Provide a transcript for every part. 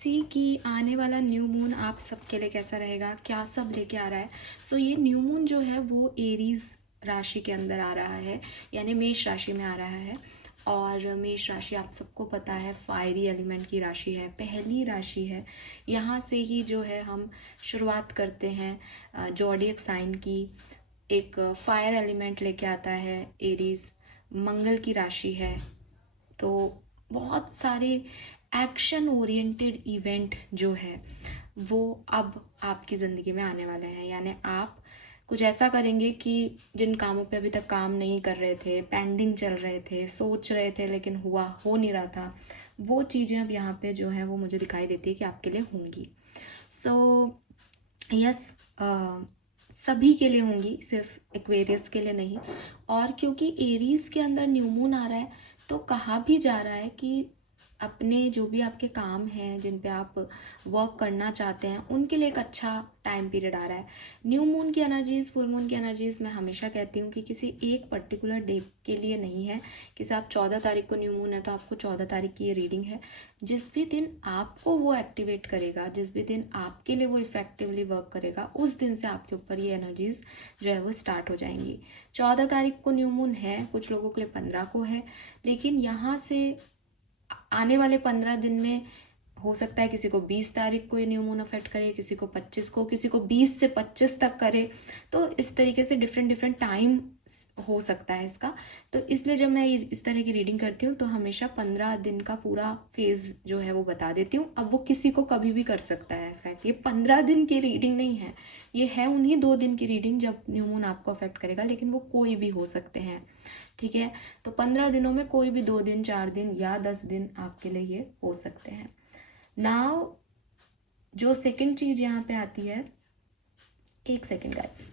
सी कि आने वाला न्यू मून आप सबके लिए कैसा रहेगा, क्या सब लेके आ रहा है। सो ये न्यू मून जो है वो एरीज राशि के अंदर आ रहा है, यानी मेष राशि में आ रहा है। और मेष राशि आप सबको पता है फायरी एलिमेंट की राशि है, पहली राशि है। यहाँ से ही जो है हम शुरुआत करते हैं जोडियक साइन की। एक फायर एलिमेंट लेके आता है एरीज, मंगल की राशि है। तो बहुत सारे एक्शन ओरिएंटेड इवेंट जो है वो अब आपकी ज़िंदगी में आने वाले हैं। यानी आप कुछ ऐसा करेंगे कि जिन कामों पे अभी तक काम नहीं कर रहे थे, पेंडिंग चल रहे थे, सोच रहे थे लेकिन हो नहीं रहा था, वो चीज़ें अब यहाँ पे जो है वो मुझे दिखाई देती है कि आपके लिए होंगी। सो यस, सभी के लिए होंगी, सिर्फ एक्वेरियस के लिए नहीं। और क्योंकि एरीज के अंदर न्यू मून आ रहा है तो कहा भी जा रहा है कि अपने जो भी आपके काम हैं, जिन पे आप वर्क करना चाहते हैं, उनके लिए एक अच्छा टाइम पीरियड आ रहा है। न्यू मून की एनर्जीज़, फुल मून की एनर्जीज़ मैं हमेशा कहती हूँ कि किसी एक पर्टिकुलर डे के लिए नहीं है। किसी आप 14 तारीख को न्यू मून है तो आपको 14 तारीख की ये रीडिंग है। जिस भी दिन आपको वो एक्टिवेट करेगा, जिस भी दिन आपके लिए वो इफेक्टिवली वर्क करेगा, उस दिन से आपके ऊपर ये एनर्जीज़ जो है वो स्टार्ट हो जाएंगी। 14 तारीख को न्यू मून है, कुछ लोगों के लिए 15 को है, लेकिन यहाँ से आने वाले 15 दिन में हो सकता है किसी को 20 तारीख को ये न्यू मून अफेक्ट करे, किसी को 25 को, किसी को 20 से 25 तक करे। तो इस तरीके से डिफरेंट टाइम हो सकता है इसका। तो इसलिए जब मैं इस तरह की रीडिंग करती हूँ तो हमेशा 15 दिन का पूरा फेज जो है वो बता देती हूँ। अब वो किसी को कभी भी कर सकता है इफेक्ट, ये 15 दिन की रीडिंग नहीं है, ये है उन्हीं 2 दिन की रीडिंग जब न्यू मून आपको अफेक्ट करेगा, लेकिन वो कोई भी हो सकते हैं। ठीक है, तो 15 दिनों में कोई भी 2 दिन, 4 दिन या 10 दिन आपके लिए ये हो सकते हैं। नाउ जो सेकंड चीज यहाँ पे आती है, एक सेकंड गाइस,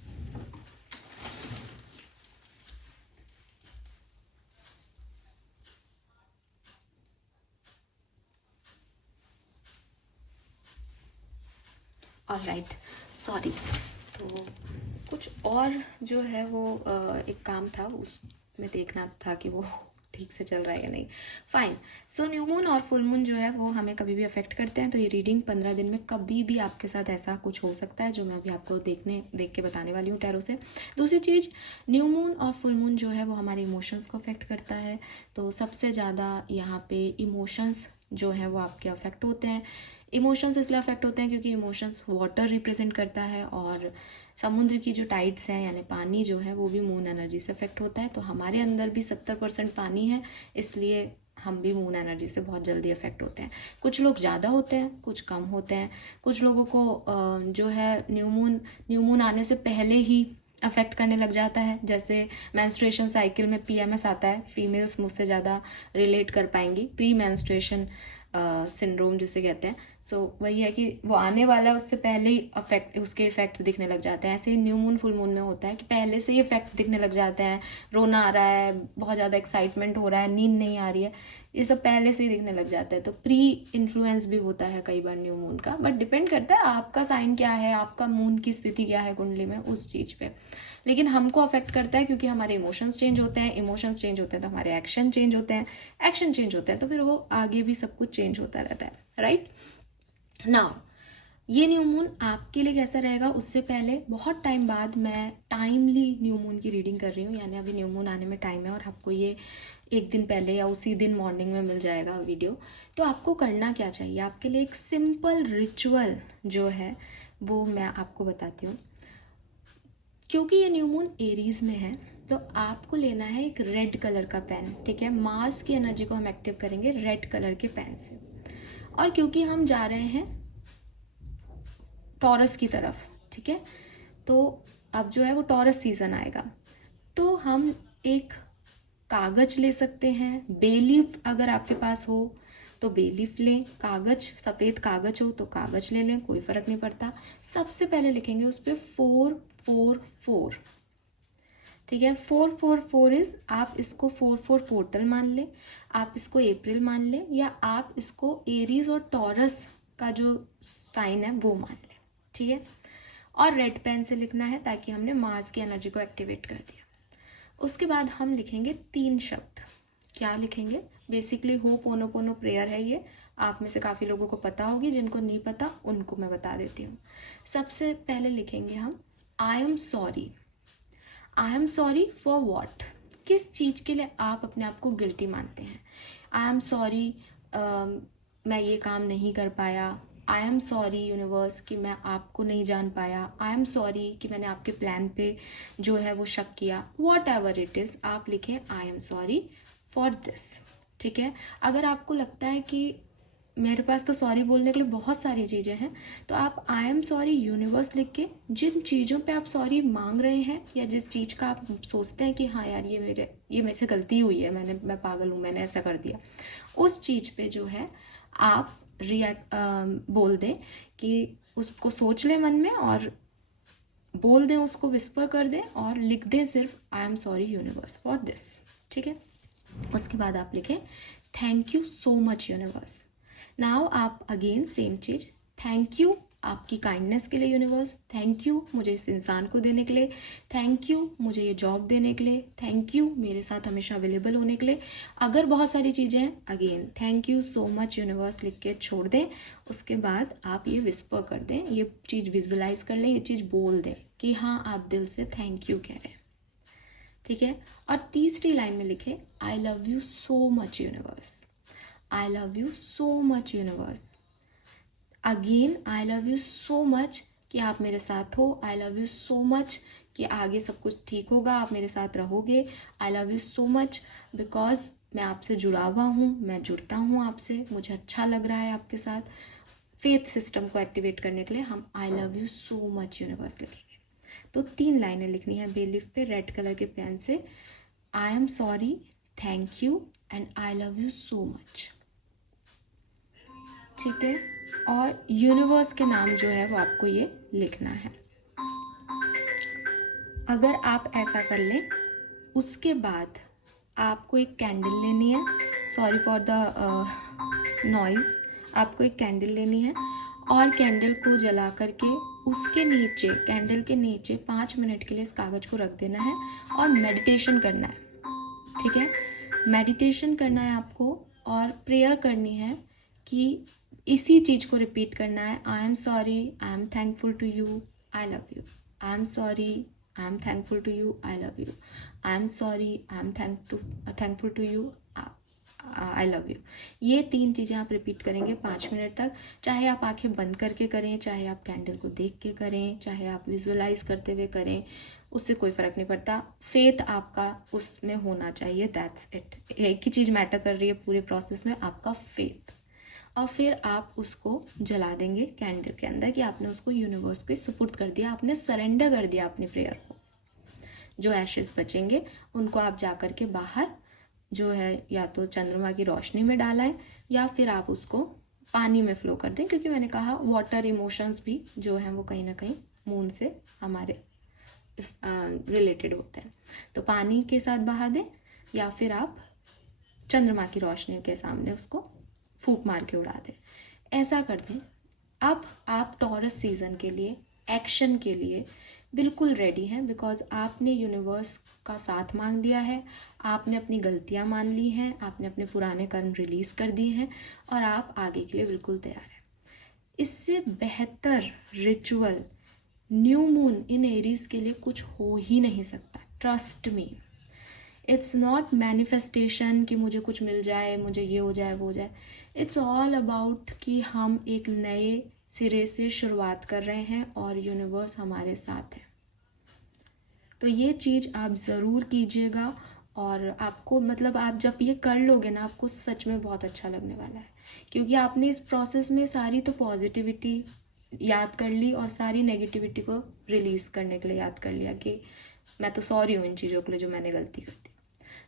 ऑलराइट, सॉरी। तो कुछ और जो है वो एक काम था, उसमें देखना था कि वो ठीक से चल रहा है या नहीं। फाइन। सो न्यू मून और फुल मून जो है वो हमें कभी भी अफेक्ट करते हैं। तो ये रीडिंग 15 दिन में कभी भी आपके साथ ऐसा कुछ हो सकता है, जो मैं अभी आपको देख के बताने वाली हूँ टैरो से। दूसरी चीज़, न्यू मून और फुल मून जो है वो हमारे इमोशंस को अफेक्ट करता है। तो सबसे ज़्यादा यहाँ पे इमोशंस जो है वो आपके अफेक्ट होते हैं। इमोशंस इसलिए अफेक्ट होते हैं क्योंकि इमोशंस वाटर रिप्रेजेंट करता है, और समुद्र की जो टाइड्स हैं यानी पानी जो है वो भी मून एनर्जी से अफेक्ट होता है। तो हमारे अंदर भी 70% पानी है, इसलिए हम भी मून एनर्जी से बहुत जल्दी अफेक्ट होते हैं। कुछ लोग ज़्यादा होते हैं, कुछ कम होते हैं। कुछ लोगों को जो है न्यू मून आने से पहले ही अफेक्ट करने लग जाता है। जैसे मेंस्ट्रुएशन साइकिल में PMS आता है, फीमेल्स मुझसे ज़्यादा रिलेट कर पाएंगी, प्री मेंस्ट्रुएशन सिंड्रोम जिसे कहते हैं। सो वही है कि वो आने वाला है, उससे पहले ही उसके इफेक्ट्स दिखने लग जाते हैं। ऐसे ही न्यू मून फुल मून में होता है कि पहले से ही इफेक्ट दिखने लग जाते हैं। रोना आ रहा है, बहुत ज़्यादा एक्साइटमेंट हो रहा है, नींद नहीं आ रही है, ये सब पहले से ही दिखने लग जाता है। तो प्री इन्फ्लुएंस भी होता है कई बार न्यू मून का, बट डिपेंड करता है आपका साइन क्या है, आपका मून की स्थिति क्या है कुंडली में, उस चीज़ पे। लेकिन हमको अफेक्ट करता है क्योंकि हमारे इमोशंस चेंज होते हैं, इमोशंस चेंज होते हैं तो हमारे एक्शन चेंज होते हैं, एक्शन चेंज होते हैं तो फिर वो आगे भी सब कुछ चेंज होता रहता है, राइट। नाउ ये न्यू मून आपके लिए कैसा रहेगा, उससे पहले बहुत टाइम बाद मैं टाइमली न्यू मून की रीडिंग कर रही हूँ। यानी अभी न्यू मून आने में टाइम है और आपको ये एक दिन पहले या उसी दिन मॉर्निंग में मिल जाएगा वीडियो। तो आपको करना क्या चाहिए, आपके लिए एक सिंपल रिचुअल जो है वो मैं आपको बताती हूँ। क्योंकि ये न्यू मून एरीज में है तो आपको लेना है एक रेड कलर का पेन। ठीक है, मार्स की एनर्जी को हम एक्टिव करेंगे रेड कलर के पेन से। और क्योंकि हम जा रहे हैं टॉरस की तरफ, ठीक है, तो अब जो है वो टॉरस सीजन आएगा, तो हम एक कागज ले सकते हैं। बेलीफ अगर आपके पास हो तो बेलीफ लें, कागज, सफ़ेद कागज हो तो कागज ले लें, कोई फ़र्क नहीं पड़ता। सबसे पहले लिखेंगे उस पर 444। ठीक है, 444 इज, आप इसको 44 पोर्टल मान लें, आप इसको अप्रैल मान लें, या आप इसको एरीज और टॉरस का जो साइन है वो मान लें। ठीक है, और रेड पेन से लिखना है ताकि हमने मार्स की एनर्जी को एक्टिवेट कर दिया। उसके बाद हम लिखेंगे 3 शब्द। क्या लिखेंगे, बेसिकली होपोनोपोनो प्रेयर है ये, आप में से काफ़ी लोगों को पता होगी, जिनको नहीं पता उनको मैं बता देती हूँ। सबसे पहले लिखेंगे हम आई am sorry. I am sorry for what, किस चीज़ के लिए आप अपने आप को गिल्टी मानते हैं। आई एम सॉरी मैं ये काम नहीं कर पाया। आई एम सॉरी यूनिवर्स कि मैं आपको नहीं जान पाया। आई एम सॉरी कि मैंने आपके प्लान पे जो है वो शक किया। वॉट एवर इट इज़, आप लिखें आई एम सॉरी फॉर दिस। ठीक है, अगर आपको लगता है कि मेरे पास तो सॉरी बोलने के लिए बहुत सारी चीज़ें हैं, तो आप आई एम सॉरी यूनिवर्स लिख के जिन चीज़ों पे आप सॉरी मांग रहे हैं या जिस चीज़ का आप सोचते हैं कि हाँ यार ये मेरे से गलती हुई है, मैं पागल हूँ, मैंने ऐसा कर दिया, उस चीज़ पे जो है आप बोल दें कि उसको सोच लें मन में और बोल दें, उसको विस्पर कर दें और लिख दें सिर्फ I am sorry universe for this. ठीक है, उसके बाद आप लिखें thank you so much universe. Now आप अगेन सेम चीज़, थैंक यू आपकी काइंडनेस के लिए यूनिवर्स, थैंक यू मुझे इस इंसान को देने के लिए, थैंक यू मुझे ये जॉब देने के लिए, थैंक यू मेरे साथ हमेशा अवेलेबल होने के लिए। अगर बहुत सारी चीज़ें हैं, again thank you so much universe लिख के छोड़ दें। उसके बाद आप ये विस्पर कर दें, ये चीज़ विजुअलाइज कर लें, ये चीज़ बोल दें कि हाँ आप दिल से थैंक यू कह रहे हैं। ठीक है, और तीसरी लाइन में लिखे आई love you so much universe. I love you so much universe. Again I love you so much कि आप मेरे साथ हो। आई लव यू सो मच कि आगे सब कुछ ठीक होगा, आप मेरे साथ रहोगे। आई love you so much because मैं आपसे जुड़ा हुआ हूँ, मैं जुड़ता हूँ आपसे, मुझे अच्छा लग रहा है आपके साथ। फेथ सिस्टम को एक्टिवेट करने के लिए हम आई love you so much universe लिखेंगे। तो 3 लाइनें लिखनी है बेलीफ पे रेड कलर के पेन से, आई am sorry, thank you and I love you so much. ठीक है, और यूनिवर्स के नाम जो है वो आपको ये लिखना है। अगर आप ऐसा कर लें, उसके बाद आपको एक कैंडल लेनी है, सॉरी फॉर द नॉइज़, आपको एक कैंडल लेनी है और कैंडल को जला करके उसके नीचे, कैंडल के नीचे 5 मिनट के लिए इस कागज़ को रख देना है और मेडिटेशन करना है। ठीक है, मेडिटेशन करना है आपको और प्रेयर करनी है कि इसी चीज़ को रिपीट करना है, I am sorry, I am thankful to you, I love you. I am sorry, I am thankful to you, I love you. I am sorry, I am thankful to you, I love you. ये 3 चीज़ें आप repeat करेंगे 5 minute तक। चाहे आप आंखें बंद करके करें, चाहे आप कैंडल को देख के करें, चाहे आप विजुअलाइज करते हुए करें, उससे कोई फ़र्क नहीं पड़ता। फेथ आपका उसमें होना चाहिए, दैट्स इट। एक ही चीज़ मैटर कर रही है पूरे प्रोसेस में, आपका फेथ। और फिर आप उसको जला देंगे कैंडल के अंदर कि आपने उसको यूनिवर्स को सुपुर्द कर दिया, आपने सरेंडर कर दिया अपनी प्रेयर को। जो एशेस बचेंगे उनको आप जा कर के बाहर जो है या तो चंद्रमा की रोशनी में डालें या फिर आप उसको पानी में फ्लो कर दें, क्योंकि मैंने कहा वाटर इमोशंस भी जो हैं वो कहीं ना कहीं मून से हमारे रिलेटेड होते हैं। तो पानी के साथ बहा दें या फिर आप चंद्रमा की रोशनी के सामने उसको फूंक मार के उड़ा दें, ऐसा कर दें। अब आप टॉरस सीज़न के लिए, एक्शन के लिए बिल्कुल रेडी हैं, बिकॉज आपने यूनिवर्स का साथ मांग लिया है, आपने अपनी गलतियां मान ली हैं, आपने अपने पुराने कर्म रिलीज़ कर दिए हैं और आप आगे के लिए बिल्कुल तैयार हैं। इससे बेहतर रिचुअल न्यू मून इन एरीज के लिए कुछ हो ही नहीं सकता। Trust me, it's not manifestation कि मुझे कुछ मिल जाए, मुझे ये हो जाए वो हो जाए। इट्स ऑल अबाउट कि हम एक नए सिरे से शुरुआत कर रहे हैं और यूनिवर्स हमारे साथ है। तो ये चीज़ आप ज़रूर कीजिएगा और आपको मतलब आप जब ये कर लोगे ना, आपको सच में बहुत अच्छा लगने वाला है, क्योंकि आपने इस प्रोसेस में सारी तो पॉजिटिविटी याद कर ली और सारी नेगेटिविटी को रिलीज़ करने के लिए याद कर लिया कि मैं तो सॉरी हूँ इन चीज़ों के लिए जो मैंने गलती कर दी।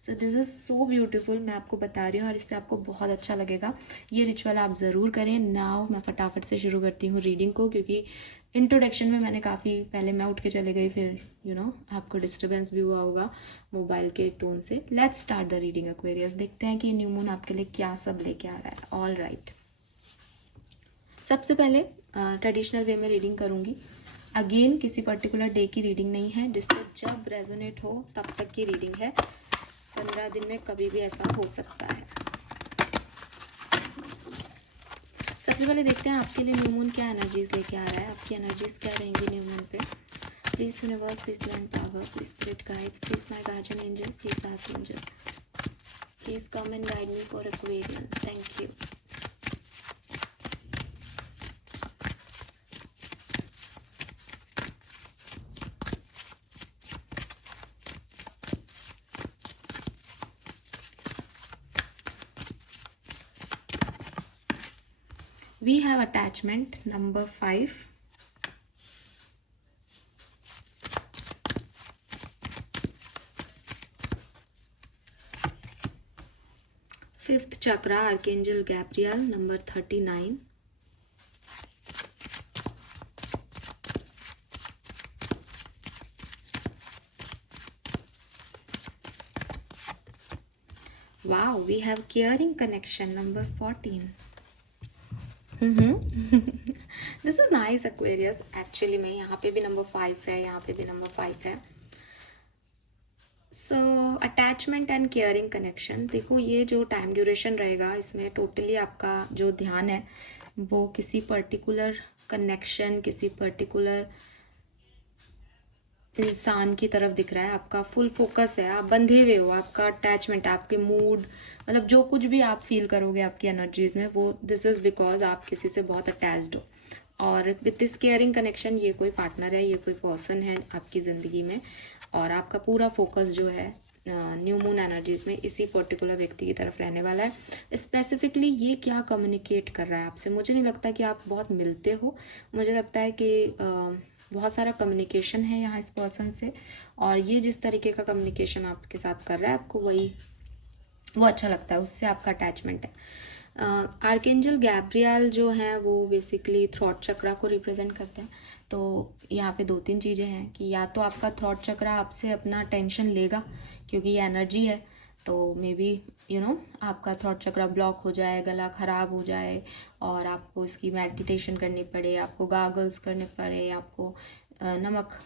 So this is so beautiful, मैं आपको बता रही हूँ और इससे आपको बहुत अच्छा लगेगा। ये रिचुअल आप ज़रूर करें। नाउ मैं फटाफट से शुरू करती हूँ रीडिंग को, क्योंकि इंट्रोडक्शन में मैंने काफ़ी पहले मैं उठ के चले गई, फिर आपको डिस्टर्बेंस भी हुआ होगा मोबाइल के टोन से। Let's start the reading Aquarius. देखते हैं कि न्यू मून आपके लिए क्या सब लेके आ रहा है। ऑल राइट, सबसे पहले ट्रेडिशनल वे में रीडिंग करूँगी। अगेन किसी पर्टिकुलर डे की रीडिंग नहीं है, जिससे जब रेजोनेट हो तब तक की रीडिंग है। 15 दिन में कभी भी ऐसा हो सकता है। सबसे पहले देखते हैं आपके लिए न्यू मून क्या एनर्जीज लेके आ रहा है, आपकी एनर्जीज क्या रहेंगी न्यू मून पे। Please universe, please divine power, please spirit guides, please my guardian angel, please archangel, please come and guide me for Aquarians. Thank you. We have attachment number 5. Fifth chakra, Archangel Gabriel, number 39. Wow, we have caring connection, number 14. This is nice Aquarius. Actually में यहाँ पे भी number 5 है, यहाँ पे भी number 5 है। सो attachment and caring connection, देखो ये जो टाइम ड्यूरेशन रहेगा इसमें टोटली आपका जो ध्यान है वो किसी पर्टिकुलर कनेक्शन, किसी पर्टिकुलर इंसान की तरफ दिख रहा है। आपका फुल फोकस है, आप बंधे हुए हो, आपका अटैचमेंट, आपके मूड, मतलब जो कुछ भी आप फील करोगे आपकी एनर्जीज में वो दिस इज बिकॉज आप किसी से बहुत अटैच्ड हो। और विथ दिस केयरिंग कनेक्शन ये कोई पार्टनर है, ये कोई पर्सन है आपकी ज़िंदगी में, और आपका पूरा फोकस जो है न्यू मून एनर्जीज में इसी पर्टिकुलर व्यक्ति की तरफ रहने वाला है। स्पेसिफिकली ये क्या कम्युनिकेट कर रहा है आपसे, मुझे नहीं लगता कि आप बहुत मिलते हो, मुझे लगता है कि बहुत सारा कम्युनिकेशन है यहाँ इस पर्सन से, और ये जिस तरीके का कम्युनिकेशन आपके साथ कर रहा है आपको वो अच्छा लगता है, उससे आपका अटैचमेंट है। आर्कएंजल गैब्रियल जो हैं वो बेसिकली थ्रॉट चक्रा को रिप्रेजेंट करते हैं। तो यहाँ पे 2-3 चीज़ें हैं कि या तो आपका थ्रॉट चक्रा आपसे अपना टेंशन लेगा क्योंकि ये एनर्जी है, तो मे बी आपका थ्रॉट चक्रा ब्लॉक हो जाए, गला ख़राब हो जाए और आपको इसकी मेडिटेशन करनी पड़े, आपको गागल्स करने पड़े, आपको नमक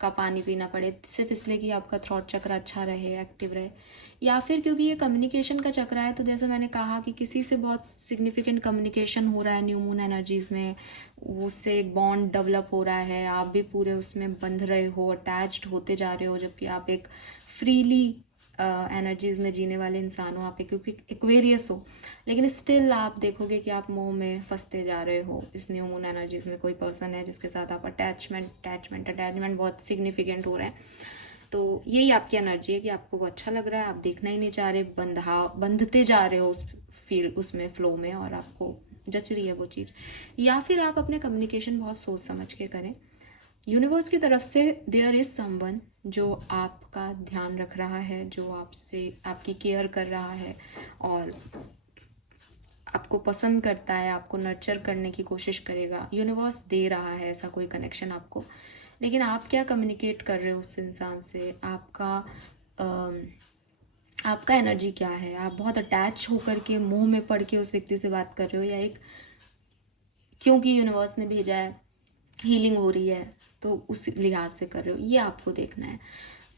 का पानी पीना पड़े, सिर्फ इसलिए कि आपका थ्रॉट चक्र अच्छा रहे, एक्टिव रहे। या फिर क्योंकि ये कम्युनिकेशन का चक्र है, तो जैसे मैंने कहा कि किसी से बहुत सिग्निफिकेंट कम्युनिकेशन हो रहा है न्यू मून एनर्जीज में, उससे एक बॉन्ड डेवलप हो रहा है, आप भी पूरे उसमें बंध रहे हो, अटैच्ड होते जा रहे हो, जबकि आप एक फ्रीली एनर्जीज में जीने वाले इंसान हो, आप क्योंकि एक्वेरियस हो, लेकिन स्टिल आप देखोगे कि आप मोह में फंसते जा रहे हो। इस न्यू मून एनर्जीज में कोई पर्सन है जिसके साथ आप अटैचमेंट बहुत सिग्निफिकेंट हो रहा है। तो यही आपकी एनर्जी है कि आपको वो अच्छा लग रहा है, आप देखना ही नहीं चाह रहे, बंधते जा रहे हो उसमें फ्लो में, और आपको जच रही है वो चीज़। या फिर आप अपने कम्युनिकेशन बहुत सोच समझ के करें। यूनिवर्स की तरफ से देयर इज समवन जो आपका ध्यान रख रहा है, जो आपसे आपकी केयर कर रहा है और आपको पसंद करता है, आपको नर्चर करने की कोशिश करेगा। यूनिवर्स दे रहा है ऐसा कोई कनेक्शन आपको, लेकिन आप क्या कम्युनिकेट कर रहे हो उस इंसान से, आपका एनर्जी क्या है। आप बहुत अटैच होकर के मुंह में पड़ के उस व्यक्ति से बात कर रहे हो, या एक क्योंकि यूनिवर्स ने भेजा है, हीलिंग हो रही है, तो उस लिहाज से कर रहे हो, ये आपको देखना है।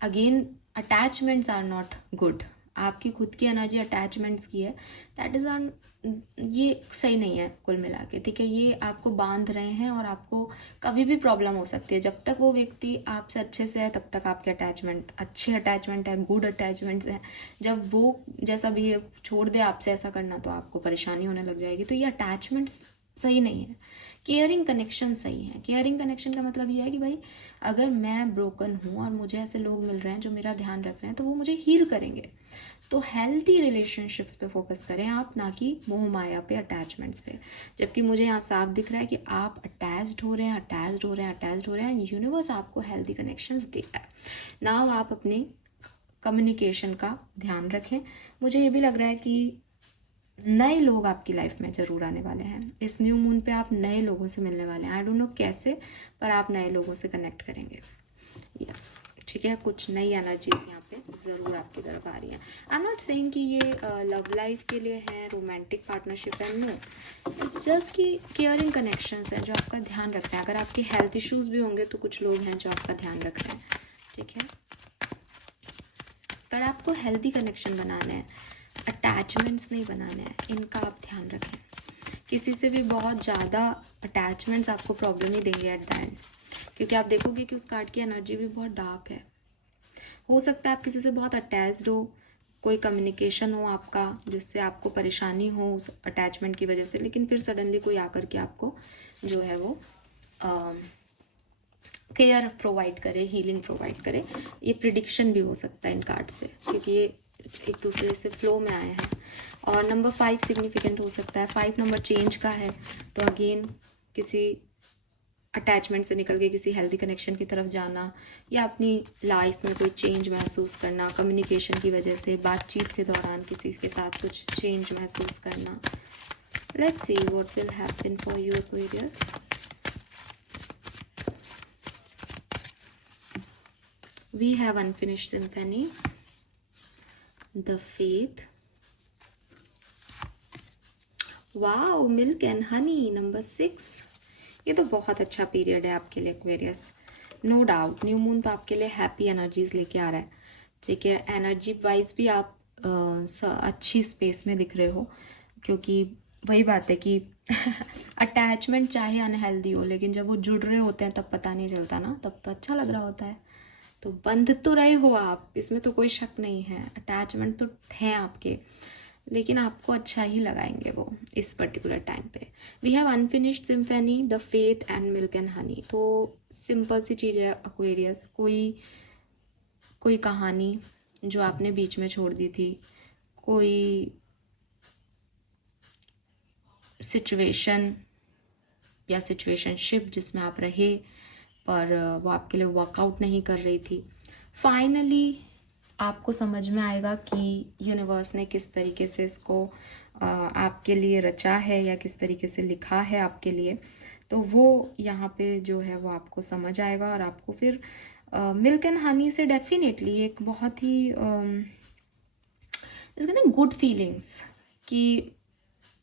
Again attachments are not good, आपकी खुद की एनर्जी अटैचमेंट्स की है, दैट इज ऑन, ये सही नहीं है कुल मिला के, ठीक है। ये आपको बांध रहे हैं और आपको कभी भी प्रॉब्लम हो सकती है। जब तक वो व्यक्ति आपसे अच्छे से है तब तक आपके अच्छे अटैचमेंट है, गुड अटैचमेंट्स हैं। जब वो जैसा भी ये छोड़ दे आपसे ऐसा करना, तो आपको परेशानी होने लग जाएगी। तो ये अटैचमेंट्स सही नहीं है। केयरिंग कनेक्शन सही है। केयरिंग कनेक्शन का मतलब ये है कि भाई अगर मैं ब्रोकन हूँ और मुझे ऐसे लोग मिल रहे हैं जो मेरा ध्यान रख रहे हैं, तो वो मुझे हील करेंगे। तो हेल्थी रिलेशनशिप्स पे फोकस करें आप, ना कि मोह माया पे, अटैचमेंट्स पे। जबकि मुझे यहाँ साफ दिख रहा है कि आप अटैच्ड हो रहे हैं, यूनिवर्स आपको हेल्थी कनेक्शंस दे रहा है। नाउ आप अपने कम्युनिकेशन का ध्यान रखें। मुझे ये भी लग रहा है कि नए लोग आपकी लाइफ में ज़रूर आने वाले हैं। इस न्यू मून पे आप नए लोगों से मिलने वाले हैं। आई डोंट नो कैसे, पर आप नए लोगों से कनेक्ट करेंगे। यस, ठीक है। कुछ नई एनर्जीज यहाँ पे ज़रूर आपकी तरफ आ रही हैं। आई एम नॉट सेइंग कि ये लव लाइफ के लिए है, रोमांटिक पार्टनरशिप है, नो, इट्स जस्ट कि केयरिंग कनेक्शंस हैं जो आपका ध्यान रख रहे हैं। अगर आपके हेल्थ इश्यूज़ भी होंगे तो कुछ लोग हैं जो आपका ध्यान रख रहे हैं, ठीक है। पर आपको हेल्दी कनेक्शन बनाना है, अटैचमेंट्स नहीं बनाने हैं, इनका आप ध्यान रखें। किसी से भी बहुत ज़्यादा अटैचमेंट्स आपको प्रॉब्लम ही देंगे एट द एंड, क्योंकि आप देखोगे कि उस कार्ड की एनर्जी भी बहुत डार्क है। हो सकता है आप किसी से बहुत अटैच्ड हो, कोई कम्युनिकेशन हो आपका जिससे आपको परेशानी हो उस अटैचमेंट की वजह से, लेकिन फिर सडनली कोई आकर के आपको जो है वो केयर प्रोवाइड करे, हीलिंग प्रोवाइड करे। ये प्रिडिक्शन भी हो सकता है इन कार्ड से, क्योंकि ये एक दूसरे से फ्लो में आए हैं। और नंबर 5 सिग्निफिकेंट हो सकता है। 5 नंबर चेंज का है, तो अगेन किसी अटैचमेंट से निकल के किसी हेल्दी कनेक्शन की तरफ जाना, या अपनी लाइफ में कोई चेंज महसूस करना, कम्युनिकेशन की वजह से बातचीत के दौरान किसी के साथ कुछ चेंज महसूस करना। Let's see what will happen for you Aquarius. We have unfinished symphony, the faith, wow, milk and honey, number 6। ये तो बहुत अच्छा पीरियड है आपके लिए Aquarius, no doubt. New moon तो आपके लिए हैप्पी एनर्जीज लेके आ रहा है, ठीक है। एनर्जी वाइज भी आप अच्छी स्पेस में दिख रहे हो, क्योंकि वही बात है कि अटैचमेंट चाहे अनहेल्दी हो, लेकिन जब वो जुड़ रहे होते हैं तब पता नहीं चलता ना, तब तो अच्छा लग रहा होता है। तो बंध तो रहे हो आप, इसमें तो कोई शक नहीं है, अटैचमेंट तो हैं आपके, लेकिन आपको अच्छा ही लगाएंगे वो इस पर्टिकुलर टाइम पे। We have unfinished symphony, the faith and milk and honey. तो सिंपल सी चीज़ है एक्वेरियस, कोई कहानी जो आपने बीच में छोड़ दी थी, कोई सिचुएशन या सिचुएशनशिप जिसमें आप रहे पर वो आपके लिए वर्कआउट नहीं कर रही थी, फाइनली आपको समझ में आएगा कि यूनिवर्स ने किस तरीके से इसको आपके लिए रचा है या किस तरीके से लिखा है आपके लिए। तो वो यहाँ पे जो है वो आपको समझ आएगा, और आपको फिर मिल्क एंड हनी से डेफिनेटली एक बहुत ही इसके कहते हैं गुड फीलिंग्स, कि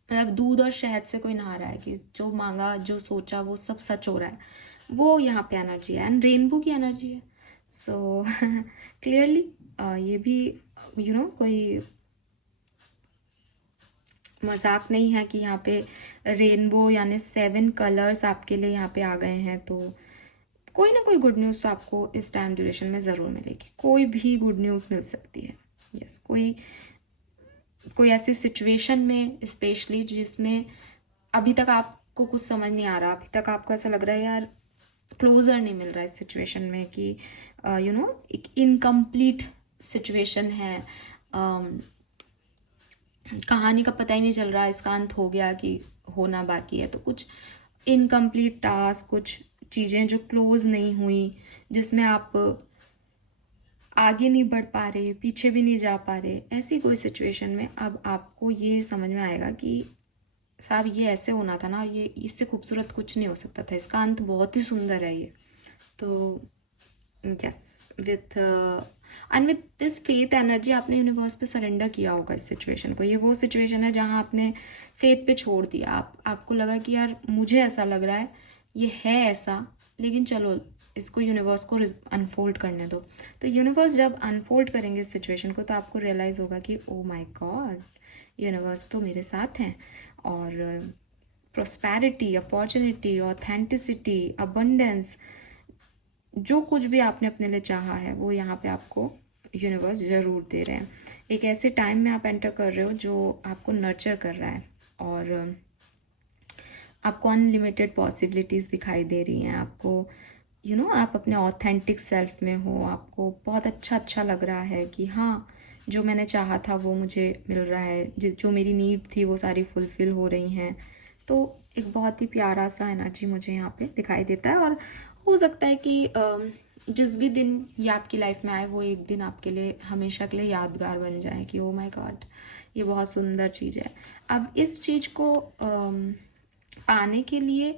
मतलब दूध और शहद से कोई नहा रहा है, कि जो मांगा जो सोचा वो सब सच हो रहा है, वो यहाँ पे एनर्जी है। एंड रेनबो की एनर्जी है। सो क्लियरली ये भी कोई मजाक नहीं है कि यहाँ पे रेनबो यानी 7 कलर्स आपके लिए यहाँ पे आ गए हैं। तो कोई ना कोई गुड न्यूज़ तो आपको इस टाइम ड्यूरेशन में ज़रूर मिलेगी, कोई भी गुड न्यूज़ मिल सकती है। यस, कोई ऐसी सिचुएशन में स्पेशली जिसमें अभी तक आपको कुछ समझ नहीं आ रहा, अभी तक आपको ऐसा लग रहा है यार क्लोजर नहीं मिल रहा है इस सिचुएशन में, कि एक इनकम्प्लीट सिचुएशन है, कहानी का पता ही नहीं चल रहा है इसका अंत हो गया कि होना बाकी है। तो कुछ इनकम्प्लीट टास्क, कुछ चीज़ें जो क्लोज नहीं हुई, जिसमें आप आगे नहीं बढ़ पा रहे, पीछे भी नहीं जा पा रहे, ऐसी कोई सिचुएशन में अब आपको ये समझ में आएगा कि साहब ये ऐसे होना था ना, ये इससे खूबसूरत कुछ नहीं हो सकता था, इसका अंत बहुत ही सुंदर है ये। तो yes, with this faith energy आपने यूनिवर्स पे सरेंडर किया होगा इस सिचुएशन को। ये वो सिचुएशन है जहाँ आपने फेथ पे छोड़ दिया, आपको लगा कि यार मुझे ऐसा लग रहा है ये है ऐसा, लेकिन चलो इसको यूनिवर्स को अनफोल्ड करने दो। तो यूनिवर्स जब अनफोल्ड करेंगे इस सिचुएशन को, तो आपको रियलाइज़ होगा कि ओ माय गॉड, यूनिवर्स तो मेरे साथ हैं, और प्रोस्पैरिटी, अपॉर्चुनिटी, ऑथेंटिसिटी, अबंडेंस, जो कुछ भी आपने अपने लिए चाहा है वो यहाँ पे आपको यूनिवर्स ज़रूर दे रहे हैं। एक ऐसे टाइम में आप एंटर कर रहे हो जो आपको नर्चर कर रहा है, और आपको अनलिमिटेड पॉसिबिलिटीज़ दिखाई दे रही हैं। आपको आप अपने ऑथेंटिक सेल्फ में हो, आपको बहुत अच्छा लग रहा है कि हाँ, जो मैंने चाहा था वो मुझे मिल रहा है, जो मेरी नीड थी वो सारी फुलफ़िल हो रही हैं। तो एक बहुत ही प्यारा सा एनर्जी मुझे यहाँ पे दिखाई देता है, और हो सकता है कि जिस भी दिन ये आपकी लाइफ में आए वो एक दिन आपके लिए हमेशा के लिए यादगार बन जाए, कि ओ माय गॉड ये बहुत सुंदर चीज़ है। अब इस चीज़ को पाने के लिए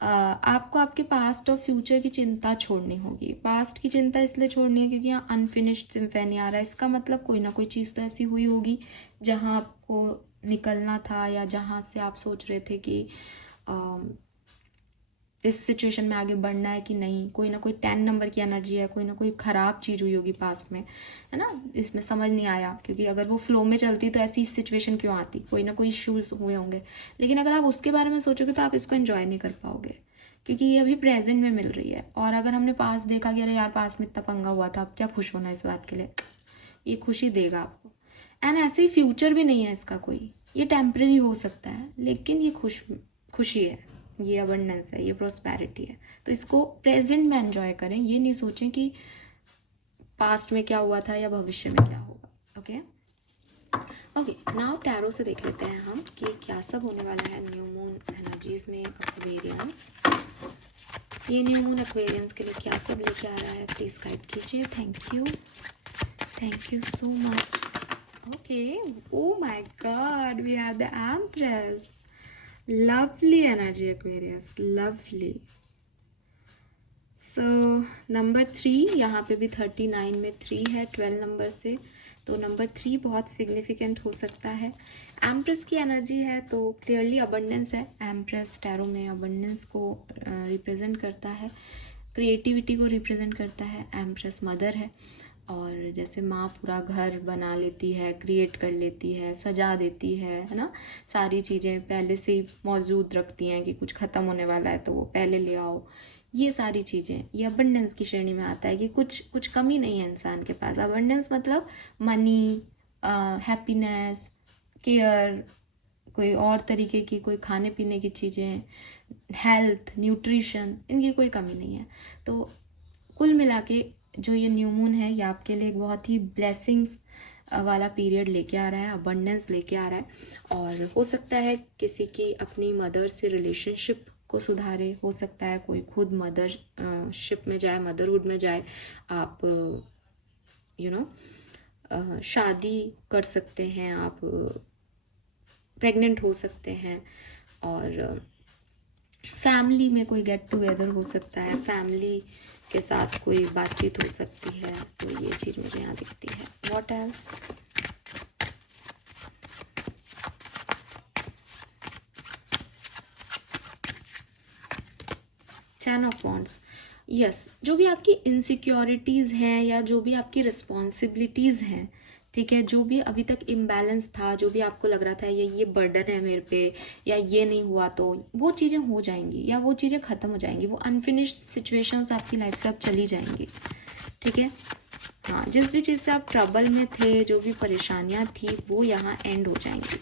आपको आपके पास्ट और फ्यूचर की चिंता छोड़नी होगी। पास्ट की चिंता इसलिए छोड़नी है क्योंकि यहाँ अनफिनिश्ड सिम्फनी आ रहा है। इसका मतलब कोई ना कोई चीज़ तो ऐसी हुई होगी जहाँ आपको निकलना था, या जहाँ से आप सोच रहे थे कि इस सिचुएशन में आगे बढ़ना है कि नहीं, कोई ना कोई 10 नंबर की एनर्जी है, कोई ना कोई ख़राब चीज़ हुई होगी पास्ट में, है ना, इसमें समझ नहीं आया, क्योंकि अगर वो फ्लो में चलती तो ऐसी सिचुएशन क्यों आती, कोई ना कोई इश्यूज हुए होंगे। लेकिन अगर आप उसके बारे में सोचोगे तो आप इसको एंजॉय नहीं कर पाओगे, क्योंकि ये अभी प्रेजेंट में मिल रही है। और अगर हमने पास देखा कि अरे यार पास में इतना पंगा हुआ था, अब क्या खुश होना इस बात के लिए, ये खुशी देगा आपको। एंड ऐसे ही फ्यूचर भी नहीं है इसका कोई, ये टेम्परेरी हो सकता है, लेकिन ये खुशी है, ये अबंडेंस है, ये प्रोस्पेरिटी है। तो इसको प्रेजेंट में एंजॉय करें, ये नहीं सोचें कि पास्ट में क्या हुआ था या भविष्य में क्या होगा। ओके ओके, नाउ टैरो से देख लेते हैं हम कि क्या सब होने वाला है न्यू मून एनर्जीज में एक्वेरियंस। ये न्यू मून एक्वेरियंस के लिए क्या सब लेके आ रहा है, प्लीज गाइड कीजिए। Thank you so much. Okay, oh my god, we have the empress. Lovely energy Aquarius, lovely. So number 3, यहाँ पे भी 39 में 3 है 12 नंबर से, तो नंबर 3 बहुत सिग्निफिकेंट हो सकता है। एम्प्रेस की एनर्जी है तो क्लियरली अबंडेंस है। एम्प्रेस टैरो में अबंडेंस को रिप्रेजेंट करता है, क्रिएटिविटी को रिप्रेजेंट करता है। एम्प्रेस मदर है, और जैसे माँ पूरा घर बना लेती है, क्रिएट कर लेती है, सजा देती है ना, सारी चीज़ें पहले से ही मौजूद रखती हैं कि कुछ ख़त्म होने वाला है तो वो पहले ले आओ। ये सारी चीज़ें, ये अबंडेंस की श्रेणी में आता है कि कुछ कमी नहीं है इंसान के पास। अबंडेंस मतलब मनी, हैप्पीनेस, केयर, कोई और तरीके की कोई खाने पीने की चीज़ें, हेल्थ, न्यूट्रिशन, इनकी कोई कमी नहीं है। तो कुल मिला के जो ये न्यू मून है ये आपके लिए एक बहुत ही ब्लेसिंग्स वाला पीरियड लेके आ रहा है, अबंडेंस लेके आ रहा है। और हो सकता है किसी की अपनी मदर से रिलेशनशिप को सुधारे, हो सकता है कोई खुद मदरशिप में जाए, मदरहुड में जाए। आप शादी कर सकते हैं, आप प्रेग्नेंट हो सकते हैं, और फैमिली में कोई गेट टुगेदर हो सकता है, फैमिली के साथ कोई बातचीत हो सकती है। तो ये चीज़ मुझे यहाँ दिखती है। What else? Ten of wands, yes, जो भी आपकी इनसिक्योरिटीज़ हैं या जो भी आपकी रिस्पॉन्सिबिलिटीज़ हैं, ठीक है, जो भी अभी तक इम्बैलेंस था, जो भी आपको लग रहा था ये बर्डन है मेरे पे, या ये नहीं हुआ, तो वो चीज़ें हो जाएंगी या वो चीज़ें ख़त्म हो जाएंगी। वो अनफिनिश्ड सिचुएशंस आपकी लाइफ से अब चली जाएंगी, ठीक है। हाँ, जिस भी चीज़ से आप ट्रबल में थे, जो भी परेशानियाँ थी, वो यहाँ एंड हो जाएंगी।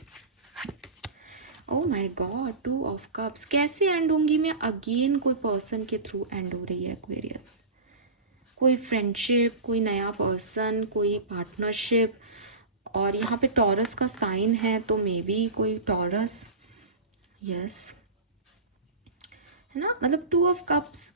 Oh my God, 2 of cups कैसे एंड होंगी? मैं अगेन कोई पर्सन के थ्रू एंड हो रही है एक्वेरियस, कोई फ्रेंडशिप, कोई नया पर्सन, कोई पार्टनरशिप। और यहाँ पे टॉरस का साइन है, तो मे बी कोई टॉरस, यस, है ना। मतलब 2 ऑफ कप्स,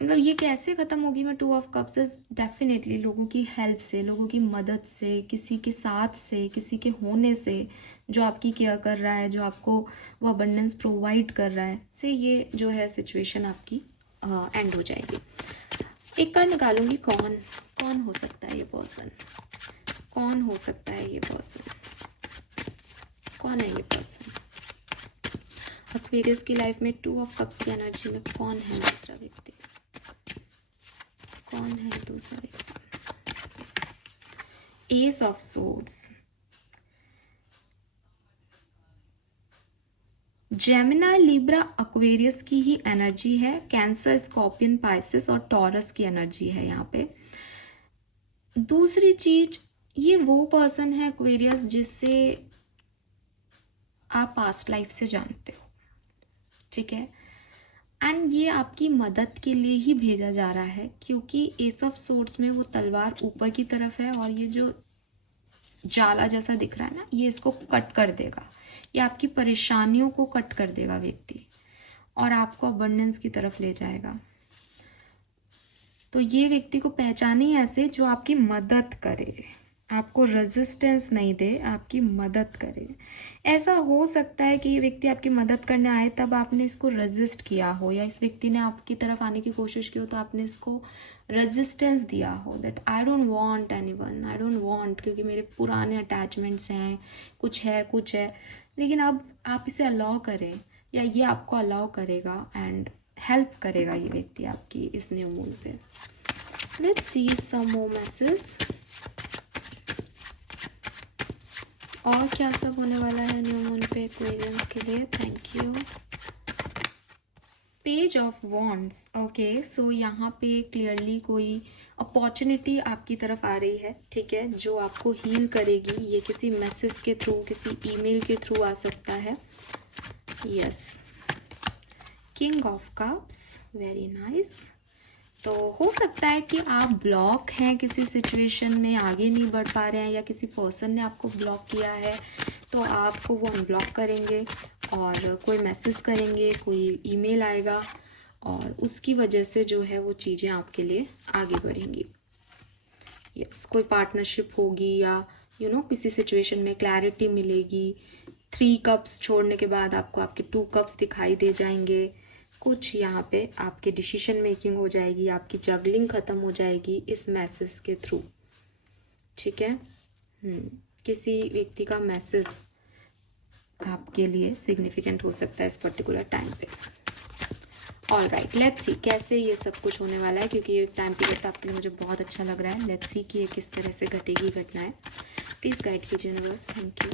मतलब ये कैसे ख़त्म होगी? मैं 2 ऑफ कप्स इज डेफिनेटली लोगों की हेल्प से, लोगों की मदद से, किसी के साथ से, किसी के होने से, जो आपकी केयर कर रहा है, जो आपको वो अबंडेंस प्रोवाइड कर रहा है, से ये जो है सिचुएशन आपकी एंड हो जाएगी। एक कार्ड निकालूंगी, कौन कौन हो सकता है ये पर्सन, कौन हो सकता है ये पर्सन, कौन है ये पर्सन एक्वेरियस की लाइफ में? 2 ऑफ कप्स की एनर्जी में कौन है दूसरा व्यक्ति, कौन है दूसरा व्यक्ति? S of swords, Gemini, Libra, Aquarius की ही एनर्जी है। कैंसर, स्कॉर्पियन, पाइसेस और टॉरस की एनर्जी है यहाँ पे। दूसरी चीज, ये वो पर्सन है एक्वेरियस जिससे आप पास्ट लाइफ से जानते हो, ठीक है। एंड ये आपकी मदद के लिए ही भेजा जा रहा है, क्योंकि एस ऑफ सोर्ड्स में वो तलवार ऊपर की तरफ है, और ये जो जाला जैसा दिख रहा है ना, ये इसको कट कर देगा, ये आपकी परेशानियों को कट कर देगा व्यक्ति, और आपको अबंडेंस की तरफ ले जाएगा। तो ये व्यक्ति को पहचानिए ऐसे, जो आपकी मदद करे, आपको रेजिस्टेंस नहीं दे, आपकी मदद करे। ऐसा हो सकता है कि ये व्यक्ति आपकी मदद करने आए, तब आपने इसको रेजिस्ट किया हो, या इस व्यक्ति ने आपकी तरफ आने की कोशिश की हो तो आपने इसको रेजिस्टेंस दिया हो, that I don't want anyone, I don't want, क्योंकि मेरे पुराने अटैचमेंट्स हैं, कुछ है। लेकिन अब आप इसे अलाउ करें, या ये आपको अलाउ करेगा, एंड हेल्प करेगा ये व्यक्ति आपकी इस न्यू मून पे। Let's see some more message, और क्या सब होने वाला है न्यू मून पे एक्वेरियंस के लिए। Thank you. Page of wands, okay, so यहाँ पे क्लियरली कोई अपॉर्चुनिटी आपकी तरफ आ रही है, ठीक है, जो आपको हील करेगी। ये किसी मैसेज के थ्रू, किसी ईमेल के थ्रू आ सकता है। Yes, king of cups, very nice. तो हो सकता है कि आप ब्लॉक हैं किसी सिचुएशन में, आगे नहीं बढ़ पा रहे हैं, या किसी पर्सन ने आपको ब्लॉक किया है, तो आपको वो अनब्लॉक करेंगे और कोई मैसेज करेंगे, कोई ईमेल आएगा, और उसकी वजह से जो है वो चीज़ें आपके लिए आगे बढ़ेंगी। यस, कोई पार्टनरशिप होगी, या किसी सिचुएशन में क्लैरिटी मिलेगी। 3 कप्स छोड़ने के बाद आपको आपके 2 कप्स दिखाई दे जाएंगे। कुछ यहाँ पे आपकी डिसीजन मेकिंग हो जाएगी, आपकी जगलिंग ख़त्म हो जाएगी इस मैसेज के थ्रू, ठीक है। किसी व्यक्ति का मैसेज आपके लिए सिग्निफिकेंट हो सकता है इस पर्टिकुलर टाइम पे। ऑल राइट, लेट्स सी कैसे ये सब कुछ होने वाला है, क्योंकि ये टाइम पीरियड तो आपके लिए मुझे बहुत अच्छा लग रहा है। लेट्स सी कि ये किस तरह से घटेगी घटनाएं। प्लीज़ गाइड कीजिए universe. Thank you.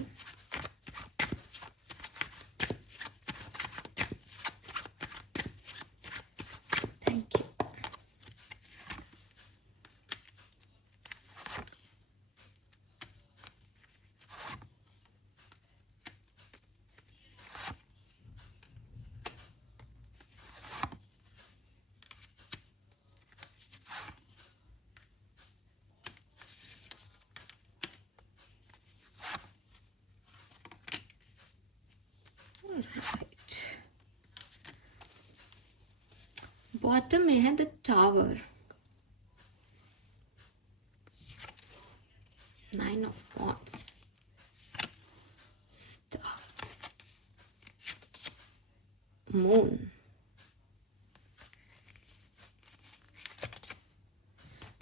Thank you. Right, bottom में है the tower, 9 of wands, moon,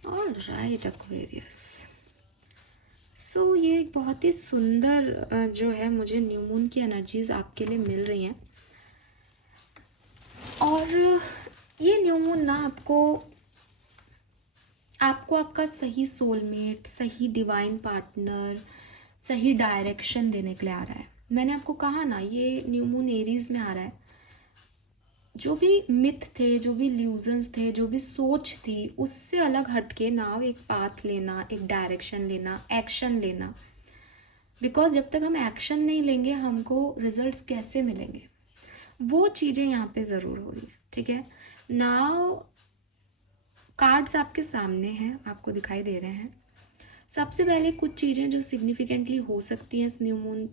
all right Aquarius. So ये एक बहुत ही सुंदर जो है मुझे न्यू मून की एनर्जीज आपके लिए मिल रही हैं। और ये न्यू मून ना आपको आपका सही सोलमेट, सही डिवाइन पार्टनर, सही डायरेक्शन देने के लिए आ रहा है। मैंने आपको कहा ना, ये न्यू मून एरीज में आ रहा है। जो भी मिथ थे, जो भी इल्यूजन्स थे, जो भी सोच थी, उससे अलग हटके नाउ एक पाथ लेना, एक डायरेक्शन लेना, एक्शन लेना। बिकॉज जब तक हम एक्शन नहीं लेंगे हमको रिजल्ट्स कैसे मिलेंगे, वो चीज़ें यहाँ पे ज़रूर हो रही है, ठीक है। नाउ कार्ड्स आपके सामने हैं, आपको दिखाई दे रहे हैं। सबसे पहले कुछ चीज़ें जो सिग्निफिकेंटली हो सकती हैं इस न्यू मून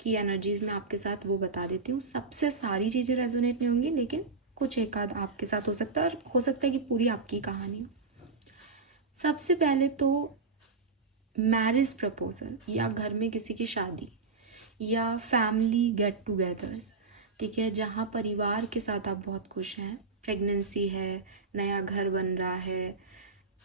की एनर्जीज में आपके साथ, वो बता देती हूँ। सबसे सारी चीज़ें रेजोनेट नहीं होंगी, लेकिन कुछ एक आध आपके साथ हो सकता है, और हो सकता है कि पूरी आपकी कहानी हो। सबसे पहले तो मैरिज प्रपोजल, या घर में किसी की शादी, या फैमिली गेट टुगेदर्स, ठीक है, जहाँ परिवार के साथ आप बहुत खुश हैं, प्रेगनेंसी है, नया घर बन रहा है।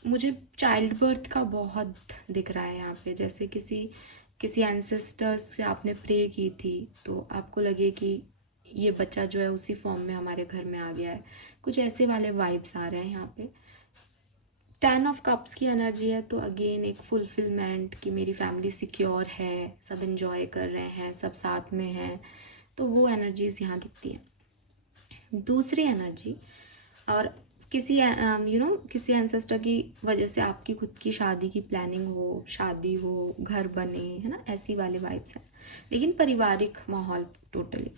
मुझे चाइल्ड बर्थ का बहुत दिख रहा है यहाँ पे, जैसे किसी एंसेस्टर्स से आपने प्रे की थी, तो आपको लगे कि ये बच्चा जो है उसी फॉर्म में हमारे घर में आ गया है। कुछ ऐसे वाले वाइब्स आ रहे हैं यहाँ पे। 10 ऑफ कप्स की एनर्जी है, तो अगेन एक फुलफिलमेंट कि मेरी फैमिली सिक्योर है, सब एंजॉय कर रहे हैं, सब साथ में हैं, तो वो एनर्जीज यहाँ दिखती है। दूसरी एनर्जी, और किसी किसी एंसेस्टर की वजह से आपकी खुद की शादी की प्लानिंग हो, शादी हो, घर बने, है ना, ऐसी वाली वाइब्स हैं, लेकिन पारिवारिक माहौल टोटली।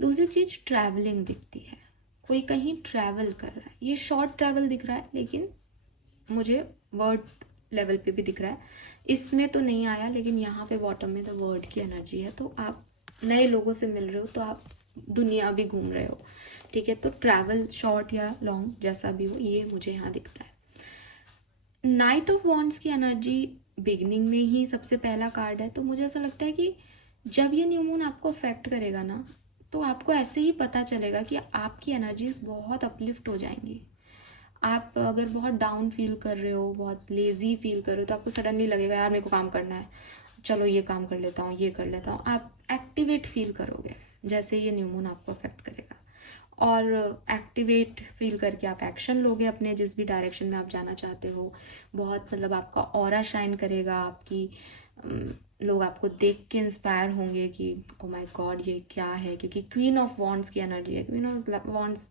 दूसरी चीज़ ट्रैवलिंग दिखती है, कोई कहीं ट्रैवल कर रहा है। ये शॉर्ट ट्रैवल दिख रहा है, लेकिन मुझे वर्ड लेवल पे भी दिख रहा है। इसमें तो नहीं आया, लेकिन यहाँ पे बॉटम में द वर्ड की एनर्जी है, तो आप नए लोगों से मिल रहे हो, तो आप दुनिया भी घूम रहे हो, ठीक है। तो ट्रैवल शॉर्ट या लॉन्ग जैसा भी हो, ये मुझे यहाँ दिखता है। नाइट ऑफ वॉन्ड्स की एनर्जी बिगनिंग में ही सबसे पहला कार्ड है, तो मुझे ऐसा लगता है कि जब ये न्यू मून आपको अफेक्ट करेगा ना, तो आपको ऐसे ही पता चलेगा कि आपकी एनर्जीज बहुत अपलिफ्ट हो जाएंगी। आप अगर बहुत डाउन फील कर रहे हो, बहुत लेज़ी फील कर रहे हो, तो आपको सडनली लगेगा यार मेरे को काम करना है, चलो ये काम कर लेता हूँ, ये कर लेता हूँ। आप एक्टिवेट फील करोगे जैसे ये न्यू मून आपको अफेक्ट करेगा। और एक्टिवेट फील करके आप एक्शन लोगे अपने जिस भी डायरेक्शन में आप जाना चाहते हो। बहुत मतलब आपका ऑरा शाइन करेगा, आपकी लोग आपको देख के इंस्पायर होंगे कि ओ माय गॉड ये क्या है, क्योंकि क्वीन ऑफ वॉन्ड्स की एनर्जी है। Queen of wands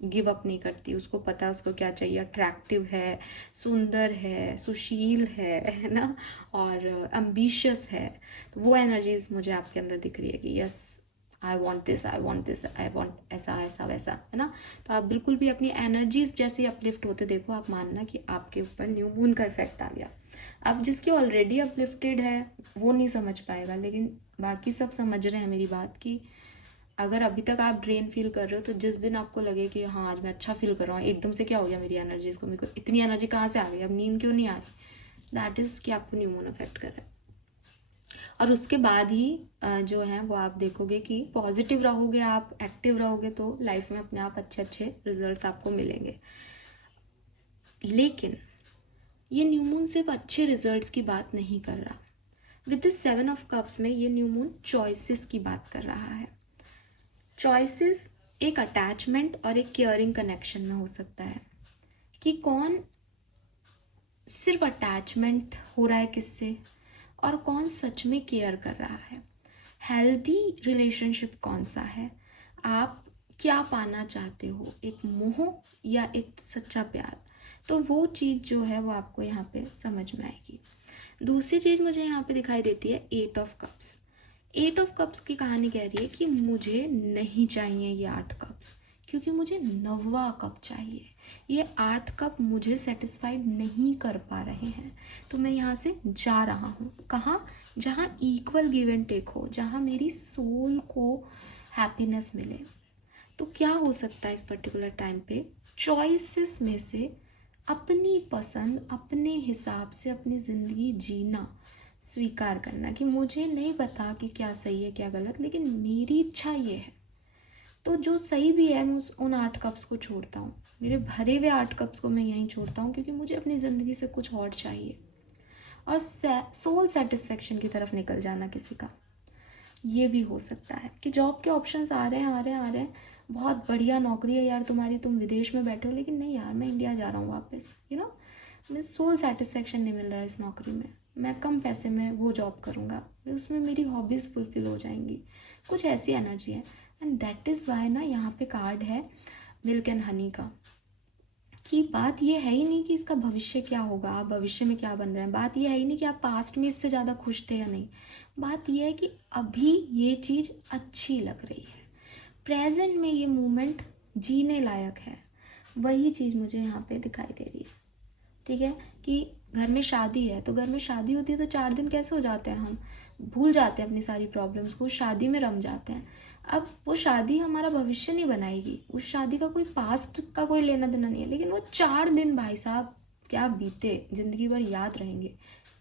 give up नहीं करती, उसको पता है उसको क्या चाहिए, अट्रैक्टिव है, सुंदर है, सुशील है ना, और एम्बिशियस है। तो वो एनर्जीज मुझे आपके अंदर दिख रही है कि yes I want this, I want this, I want ऐसा ऐसा वैसा, है ना। तो आप बिल्कुल भी अपनी एनर्जीज जैसे अपलिफ्ट होते देखो, आप मानना कि आपके ऊपर न्यू मून का इफेक्ट आ गया। अब जिसकी ऑलरेडी अपलिफ्टेड है वो नहीं समझ पाएगा, लेकिन बाकी सब समझ रहे हैं मेरी बात की अगर अभी तक आप ड्रेन फील कर रहे हो तो जिस दिन आपको लगे कि हाँ आज मैं अच्छा फील कर रहा हूँ, एकदम से क्या हो गया मेरी एनर्जीज को, मेरे को इतनी एनर्जी कहाँ से आ गई, अब नींद क्यों नहीं आ रही, दैट इज़ कि आपको न्यू मून अफेक्ट कर रहा है। और उसके बाद ही जो है वो आप देखोगे कि पॉजिटिव रहोगे, आप एक्टिव रहोगे तो लाइफ में अपने आप अच्छे अच्छे रिजल्ट्स आपको मिलेंगे। लेकिन ये न्यू मून सिर्फ अच्छे रिजल्ट्स की बात नहीं कर रहा। विद दिस 7 ऑफ कप्स में ये न्यू मून चॉइसेस की बात कर रहा है। चॉइसेस एक अटैचमेंट और एक केयरिंग कनेक्शन में हो सकता है कि कौन सिर्फ अटैचमेंट हो रहा है किससे और कौन सच में केयर कर रहा है। हेल्दी रिलेशनशिप कौन सा है, आप क्या पाना चाहते हो, एक मोह या एक सच्चा प्यार। तो वो चीज़ जो है वो आपको यहाँ पे समझ में आएगी। दूसरी चीज़ मुझे यहाँ पे दिखाई देती है 8 ऑफ कप्स। 8 ऑफ कप्स की कहानी कह रही है कि मुझे नहीं चाहिए ये 8 कप्स, क्योंकि मुझे 9वां कप चाहिए। ये 8 कप मुझे सेटिस्फाइड नहीं कर पा रहे हैं, तो मैं यहाँ से जा रहा हूँ। कहाँ? जहाँ इक्वल गिव एंड टेक हो, जहाँ मेरी सोल को हैप्पीनेस मिले। तो क्या हो सकता है इस पर्टिकुलर टाइम पे? चॉइसेस में से अपनी पसंद, अपने हिसाब से अपनी ज़िंदगी जीना स्वीकार करना कि मुझे नहीं पता कि क्या सही है क्या गलत, लेकिन मेरी इच्छा ये है। तो जो सही भी है मैं उन 8 कप्स को छोड़ता हूँ, मेरे भरे हुए 8 कप्स को मैं यहीं छोड़ता हूँ, क्योंकि मुझे अपनी ज़िंदगी से कुछ और चाहिए। और सोल सेटिस्फेक्शन की तरफ निकल जाना किसी का, ये भी हो सकता है कि जॉब के ऑप्शंस आ रहे हैं आ रहे हैं आ रहे हैं, बहुत बढ़िया नौकरी है यार तुम्हारी, तुम विदेश में बैठे हो, लेकिन नहीं यार मैं इंडिया जा रहा हूँ वापस, मुझे सोल सेटिस्फेक्शन नहीं मिल रहा है इस नौकरी में, मैं कम पैसे में वो जॉब करूँगा, उसमें मेरी हॉबीज़ फुलफिल हो जाएंगी। कुछ ऐसी एनर्जी है। एंड दैट इज़ वाई ना यहाँ पे कार्ड है मिल्क एंड हनी का, कि बात ये है ही नहीं कि इसका भविष्य क्या होगा, आप भविष्य में क्या बन रहे हैं। बात ये है ही नहीं कि आप पास्ट में इससे ज़्यादा खुश थे या नहीं। बात ये है कि अभी ये चीज़ अच्छी लग रही है, प्रेजेंट में ये मोमेंट जीने लायक है। वही चीज़ मुझे यहाँ पे दिखाई दे रही है। ठीक है कि घर में शादी है, तो घर में शादी होती है तो 4 दिन कैसे हो जाते हैं, हम भूल जाते हैं अपनी सारी प्रॉब्लम्स को, शादी में रम जाते हैं। अब वो शादी हमारा भविष्य नहीं बनाएगी, उस शादी का कोई पास्ट का कोई लेना देना नहीं है, लेकिन वो 4 दिन भाई साहब क्या बीते, जिंदगी भर याद रहेंगे।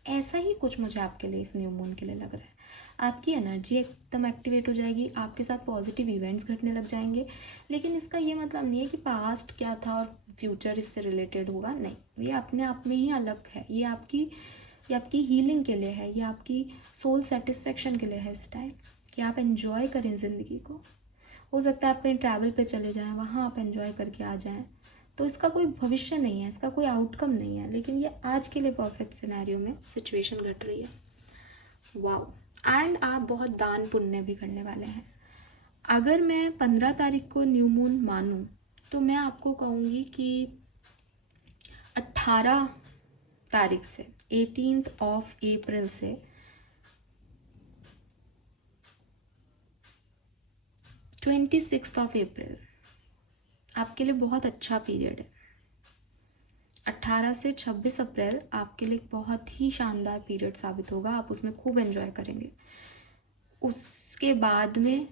ऐसा ही कुछ मुझे आपके लिए इस न्यू मून के लिए लग रहा है। आपकी एनर्जी एकदम एक्टिवेट हो जाएगी, आपके साथ पॉजिटिव इवेंट्स घटने लग जाएंगे। लेकिन इसका ये मतलब नहीं है कि पास्ट क्या था और फ्यूचर इससे रिलेटेड होगा, नहीं, ये अपने आप में ही अलग है। ये आपकी हीलिंग के लिए है, ये आपकी सोल सेटिस्फेक्शन के लिए है इस टाइम, कि आप एंजॉय करें ज़िंदगी को। हो सकता है आप कहीं ट्रैवल पे चले जाएं, वहाँ आप एंजॉय करके आ जाएं। तो इसका कोई भविष्य नहीं है, इसका कोई आउटकम नहीं है, लेकिन ये आज के लिए परफेक्ट सिनेरियो में सिचुएशन घट रही है। वाओ। एंड आप बहुत दान पुण्य भी करने वाले हैं। अगर मैं 15 तारीख को न्यू मून मानूं तो मैं आपको कहूँगी कि 18 तारीख से 18th ऑफ अप्रैल से 26th ऑफ अप्रैल आपके लिए बहुत अच्छा पीरियड है। 18 से 26 अप्रैल आपके लिए बहुत ही शानदार पीरियड साबित होगा, आप उसमें खूब एंजॉय करेंगे। उसके बाद में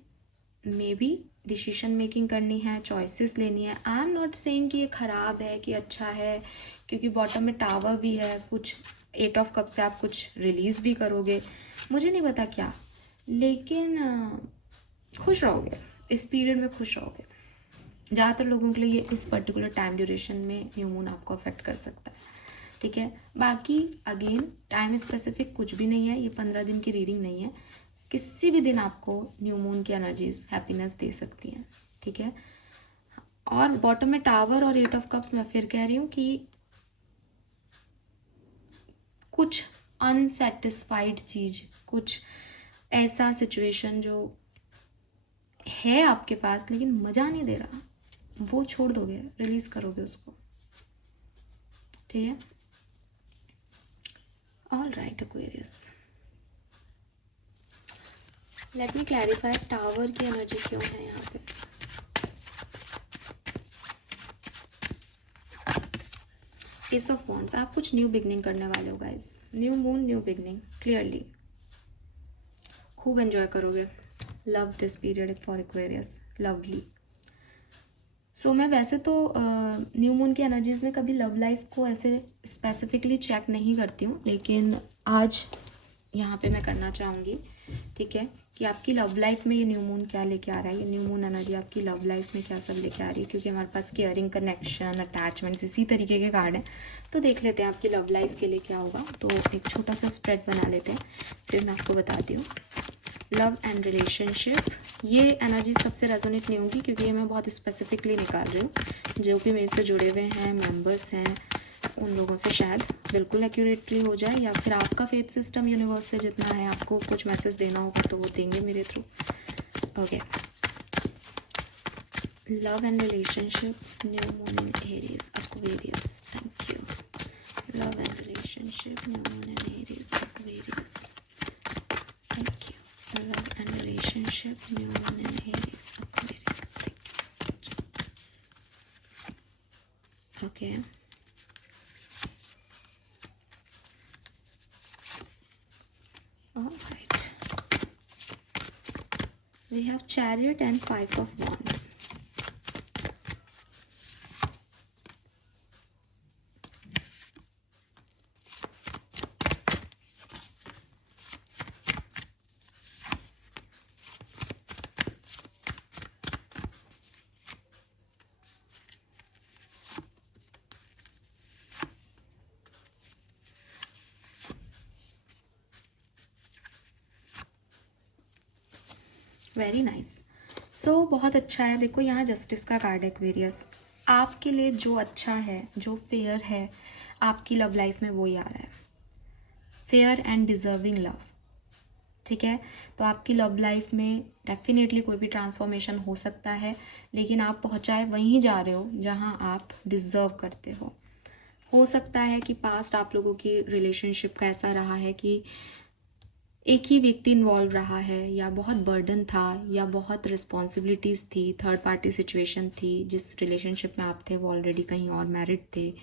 मे बी डिसीजन मेकिंग करनी है, चॉइसेस लेनी है। आई एम नॉट सेइंग कि ये ख़राब है कि अच्छा है, क्योंकि बॉटम में टावर भी है, कुछ 8 ऑफ कप से आप कुछ रिलीज़ भी करोगे, मुझे नहीं पता क्या, लेकिन खुश रहोगे इस पीरियड में, खुश रहोगे। ज़्यादातर लोगों के लिए ये इस पर्टिकुलर टाइम ड्यूरेशन में न्यू मून आपको अफेक्ट कर सकता है। ठीक है, बाकी अगेन टाइम स्पेसिफिक कुछ भी नहीं है, ये 15 दिन की रीडिंग नहीं है, किसी भी दिन आपको न्यू मून की एनर्जीज हैप्पीनेस दे सकती हैं। ठीक है, और बॉटम में टावर और 8 ऑफ कप्स, मैं फिर कह रही हूँ कि कुछ अनसेटिस्फाइड चीज़, कुछ ऐसा सिचुएशन जो है आपके पास लेकिन मज़ा नहीं दे रहा, वो छोड़ दोगे, रिलीज करोगे उसको, ठीक है। All right Aquarius, let me clarify tower की एनर्जी क्यों है यहाँ पे। एस ऑफ वॉन्ड्स, आप कुछ न्यू बिगनिंग करने वाले हो guys, new moon new beginning, clearly खूब एंजॉय करोगे। Love this period for Aquarius, lovely. So मैं वैसे तो न्यू मून की एनर्जीज में कभी लव लाइफ को ऐसे स्पेसिफिकली चेक नहीं करती हूँ, लेकिन आज यहाँ पे मैं करना चाहूँगी, ठीक है, कि आपकी लव लाइफ में ये न्यू मून क्या लेके आ रहा है, ये न्यू मून एनर्जी आपकी लव लाइफ में क्या सब लेके आ रही है, क्योंकि हमारे पास केयरिंग, कनेक्शन, अटैचमेंट्स इसी तरीके के कार्ड हैं। तो देख लेते हैं आपकी लव लाइफ के लिए क्या होगा। तो एक छोटा सा स्प्रेड बना लेते हैं, फिर मैं आपको बताती हूँ। लव एंड रिलेशनशिप, ये एनर्जी सबसे रेजोनेट नहीं होगी क्योंकि ये मैं बहुत स्पेसिफिकली निकाल रही हूँ। जो भी मेरे से जुड़े हुए हैं, मेंबर्स हैं, उन लोगों से शायद बिल्कुल एक्यूरेटली हो जाए, या फिर आपका फेथ सिस्टम यूनिवर्स से जितना है, आपको कुछ मैसेज देना होगा तो वो देंगे मेरे through. Okay, love and relationship, new moon in Aries, Aquarius, thank you. Love and relationship, new moon in Aries, Aquarius, thank you. Love and relationship, new moon in Aries, Aquarius, thank you so much. Okay. All right. We have Chariot and 5 of Wands. Very nice. So बहुत अच्छा है। देखो यहाँ justice का card है Aquarius, आपके लिए जो अच्छा है, जो फेयर है आपकी लव लाइफ में, वो ही आ रहा है। फेयर एंड डिजर्विंग लव, ठीक है। तो आपकी लव लाइफ में डेफिनेटली कोई भी ट्रांसफॉर्मेशन हो सकता है, लेकिन आप पहुँचाए वहीं जा रहे हो जहाँ आप डिज़र्व करते हो सकता है कि पास्ट आप लोगों की रिलेशनशिप का ऐसा रहा है कि एक ही व्यक्ति इन्वॉल्व रहा है, या बहुत बर्डन था, या बहुत रिस्पॉन्सिबिलिटीज़ थी, थर्ड पार्टी सिचुएशन थी। जिस रिलेशनशिप में आप थे वो ऑलरेडी कहीं और मैरिड थे,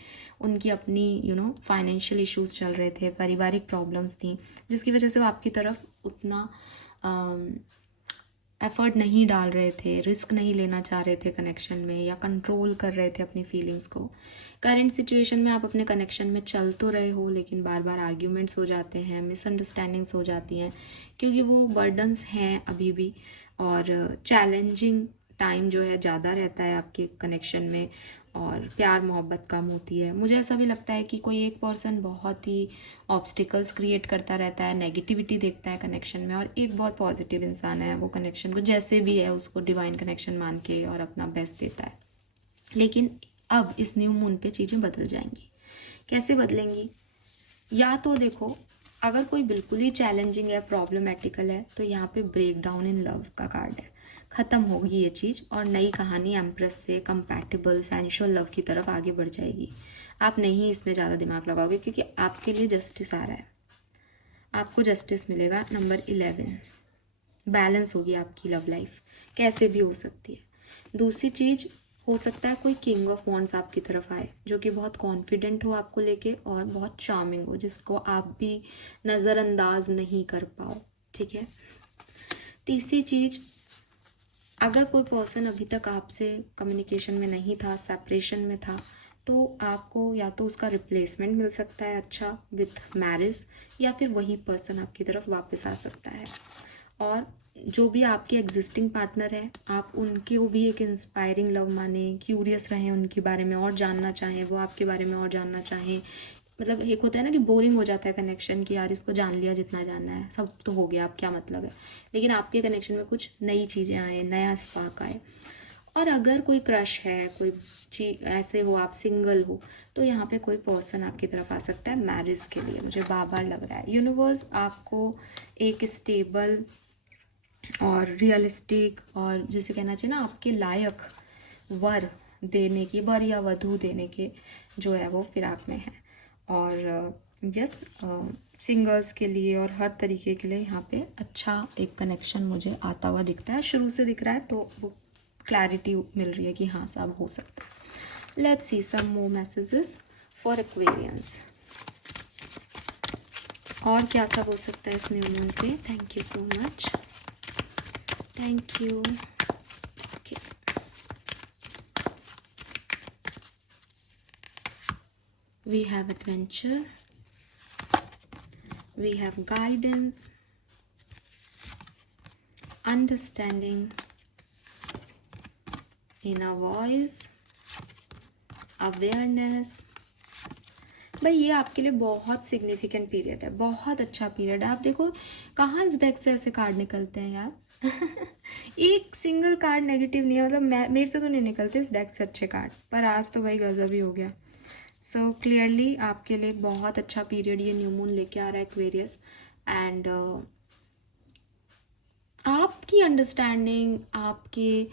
उनकी अपनी फाइनेंशियल इश्यूज चल रहे थे, पारिवारिक प्रॉब्लम्स थी, जिसकी वजह से वो आपकी तरफ उतना एफर्ट नहीं डाल रहे थे, रिस्क नहीं लेना चाह रहे थे कनेक्शन में, या कंट्रोल कर रहे थे अपनी फीलिंग्स को। करंट सिचुएशन में आप अपने कनेक्शन में चल तो रहे हो, लेकिन बार बार आर्ग्यूमेंट्स हो जाते हैं, मिसअंडरस्टैंडिंग्स हो जाती हैं, क्योंकि वो बर्डन्स हैं अभी भी, और चैलेंजिंग टाइम जो है ज़्यादा रहता है आपके कनेक्शन में, और प्यार मोहब्बत कम होती है। मुझे ऐसा भी लगता है कि कोई एक पर्सन बहुत ही ऑब्स्टिकल्स क्रिएट करता रहता है, नेगेटिविटी देखता है कनेक्शन में, और एक बहुत पॉजिटिव इंसान है, वो कनेक्शन को जैसे भी है उसको डिवाइन कनेक्शन मान के और अपना बेस्ट देता है। लेकिन अब इस न्यू मून पे चीज़ें बदल जाएंगी। कैसे बदलेंगी? या तो देखो, अगर कोई बिल्कुल ही चैलेंजिंग है, प्रॉब्लमेटिकल है, तो यहाँ पे ब्रेक डाउन इन लव का कार्ड है। ख़त्म होगी ये चीज़ और नई कहानी एम्प्रेस से कंपैटिबल सेंशुअल लव की तरफ आगे बढ़ जाएगी। आप नहीं इसमें ज़्यादा दिमाग लगाओगे, क्योंकि आपके लिए जस्टिस आ रहा है, आपको जस्टिस मिलेगा। नंबर 11, बैलेंस होगी आपकी लव लाइफ, कैसे भी हो सकती है। दूसरी चीज़, हो सकता है कोई किंग ऑफ वॉन्ड्स आपकी तरफ आए, जो कि बहुत कॉन्फिडेंट हो आपको लेके, और बहुत चार्मिंग हो, जिसको आप भी नज़रअंदाज नहीं कर पाओ, ठीक है। तीसरी चीज़, अगर कोई पर्सन अभी तक आपसे कम्युनिकेशन में नहीं था, सेपरेशन में था, तो आपको या तो उसका रिप्लेसमेंट मिल सकता है अच्छा विथ मैरिज, या फिर वही पर्सन आपकी तरफ वापस आ सकता है। और जो भी आपके एग्जिस्टिंग पार्टनर है, आप उनको भी एक इंस्पायरिंग लव माने, क्यूरियस रहें उनके बारे में और जानना चाहें, वो आपके बारे में और जानना चाहें। मतलब एक होता है ना कि बोरिंग हो जाता है कनेक्शन, कि यार इसको जान लिया जितना जानना है, सब तो हो गया, अब क्या मतलब है। लेकिन आपके कनेक्शन में कुछ नई चीज़ें आए, नया स्पार्क आए। और अगर कोई क्रश है, कोई चीज ऐसे हो, आप सिंगल हो, तो यहाँ पे कोई पर्सन आपकी तरफ आ सकता है मैरिज के लिए, मुझे बार बार लग रहा है। यूनिवर्स आपको एक स्टेबल और रियलिस्टिक और जिसे कहना चाहिए ना आपके लायक वर देने की, वर या वधू देने के जो है वो फिराक में है। और यस, सिंगर्स के लिए और हर तरीके के लिए यहाँ पे अच्छा एक कनेक्शन मुझे आता हुआ दिखता है, शुरू से दिख रहा है, तो वो क्लैरिटी मिल रही है कि हाँ सब हो सकता है। Let's see some more messages for Aquarians. और क्या सब हो सकता है इस न्यू मून पे? Thank you so much, thank you. Okay. We have adventure, we have guidance, understanding, inner voice, awareness। भाई ये आपके लिए बहुत सिग्निफिकेंट पीरियड है, बहुत अच्छा पीरियड है। आप देखो कहाँ इस डेक से ऐसे कार्ड निकलते हैं यार। एक सिंगल कार्ड नेगेटिव नहीं है, मतलब मेरे से तो नहीं निकलते इस डेक से अच्छे कार्ड, पर आज तो भाई गजब ही हो गया। सो क्लियरली आपके लिए बहुत अच्छा पीरियड ये न्यू मून लेके आ रहा है एक्वेरियस। एंड आपकी अंडरस्टैंडिंग आपके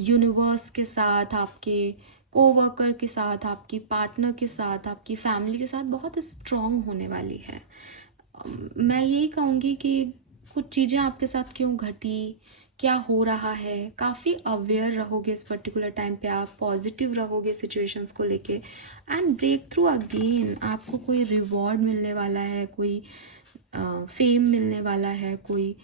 यूनिवर्स के साथ, आपके कोवर्कर के साथ, आपकी पार्टनर के साथ, आपकी फैमिली के साथ बहुत स्ट्रॉन्ग होने वाली है। मैं यही कहूँगी कि कुछ चीज़ें आपके साथ क्यों घटी, क्या हो रहा है, काफ़ी अवेयर रहोगे इस पर्टिकुलर टाइम पे, आप पॉजिटिव रहोगे सिचुएशंस को लेके। एंड ब्रेक थ्रू अगेन, आपको कोई रिवॉर्ड मिलने वाला है, कोई फेम मिलने वाला है, कोई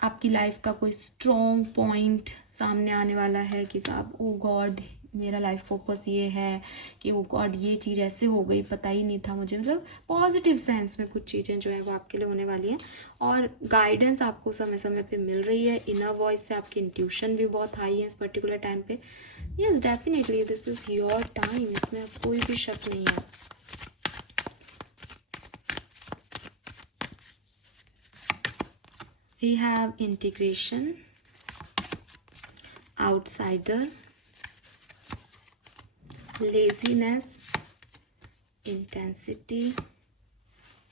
आपकी लाइफ का कोई स्ट्रॉन्ग पॉइंट सामने आने वाला है कि साहब ओ गॉड मेरा लाइफ पर्पस ये है, कि ओ गॉड ये चीज़ ऐसे हो गई, पता ही नहीं था मुझे। मतलब पॉजिटिव सेंस में कुछ चीज़ें जो है वो आपके लिए होने वाली हैं। और गाइडेंस आपको समय समय पे मिल रही है, इनर वॉइस से आपकी इंट्यूशन भी बहुत हाई है इस पर्टिकुलर टाइम पे। Yes definitely this is your time, इसमें कोई भी शक नहीं है। We have integration, outsider, laziness, intensity,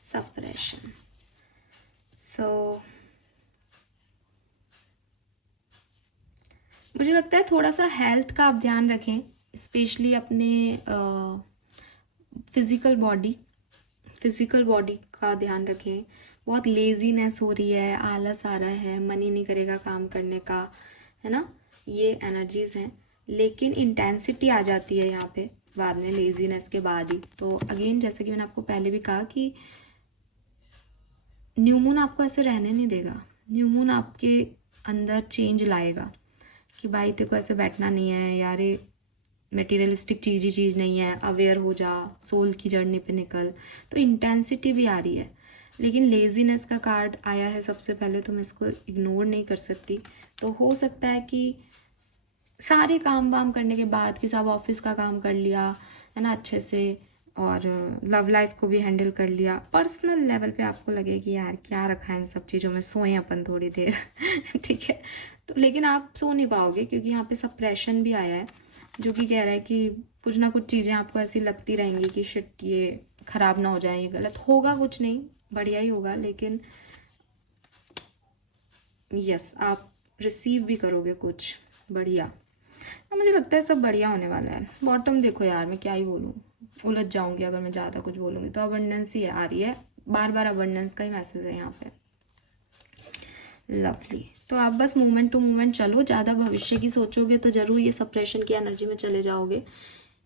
suppression. So मुझे लगता है थोड़ा सा हेल्थ का आप ध्यान रखें, स्पेशली अपने फिजिकल बॉडी का ध्यान रखें। बहुत लेजीनेस हो रही है, आलस आ रहा है, मन ही नहीं करेगा काम करने का, है ना, ये एनर्जीज हैं। लेकिन इंटेंसिटी आ जाती है यहाँ पे बाद में, लेजीनेस के बाद ही। तो अगेन जैसे कि मैंने आपको पहले भी कहा कि न्यू मून आपको ऐसे रहने नहीं देगा। न्यू मून आपके अंदर चेंज लाएगा कि भाई तेरे को ऐसे बैठना नहीं है यार, ये मटेरियलिस्टिक चीज़ नहीं है, अवेयर हो जा, सोल की जर्नी पे निकल। तो इंटेंसिटी भी आ रही है, लेकिन लेजीनेस का कार्ड आया है सबसे पहले, तो मैं इसको इग्नोर नहीं कर सकती। तो हो सकता है कि सारे काम वाम करने के बाद कि साहब ऑफिस का काम कर लिया है ना अच्छे से, और लव लाइफ को भी हैंडल कर लिया, पर्सनल लेवल पे आपको लगे कि यार क्या रखा है इन सब चीज़ों में, सोएं अपन थोड़ी देर। ठीक है, तो लेकिन आप सो नहीं पाओगे क्योंकि यहाँ पे सप्रेशन भी आया है, जो कि कह रहा है कि कुछ ना कुछ चीज़ें आपको ऐसी लगती रहेंगी कि शिट ये ख़राब ना हो जाए, ये गलत होगा, कुछ नहीं बढ़िया ही होगा। लेकिन यस आप रिसीव भी करोगे कुछ बढ़िया। मुझे लगता है सब बढ़िया होने वाला है। बॉटम देखो यार, मैं क्या ही बोलूँ, उलझ जाऊंगी अगर मैं ज़्यादा कुछ बोलूँगी। तो अबंडेंस ही आ रही है, बार बार अबंडेंस का ही मैसेज है यहाँ पे। लवली। तो आप बस मूवमेंट टू मूवमेंट चलो, ज़्यादा भविष्य की सोचोगे तो ज़रूर ये सप्रेशन की एनर्जी में चले जाओगे,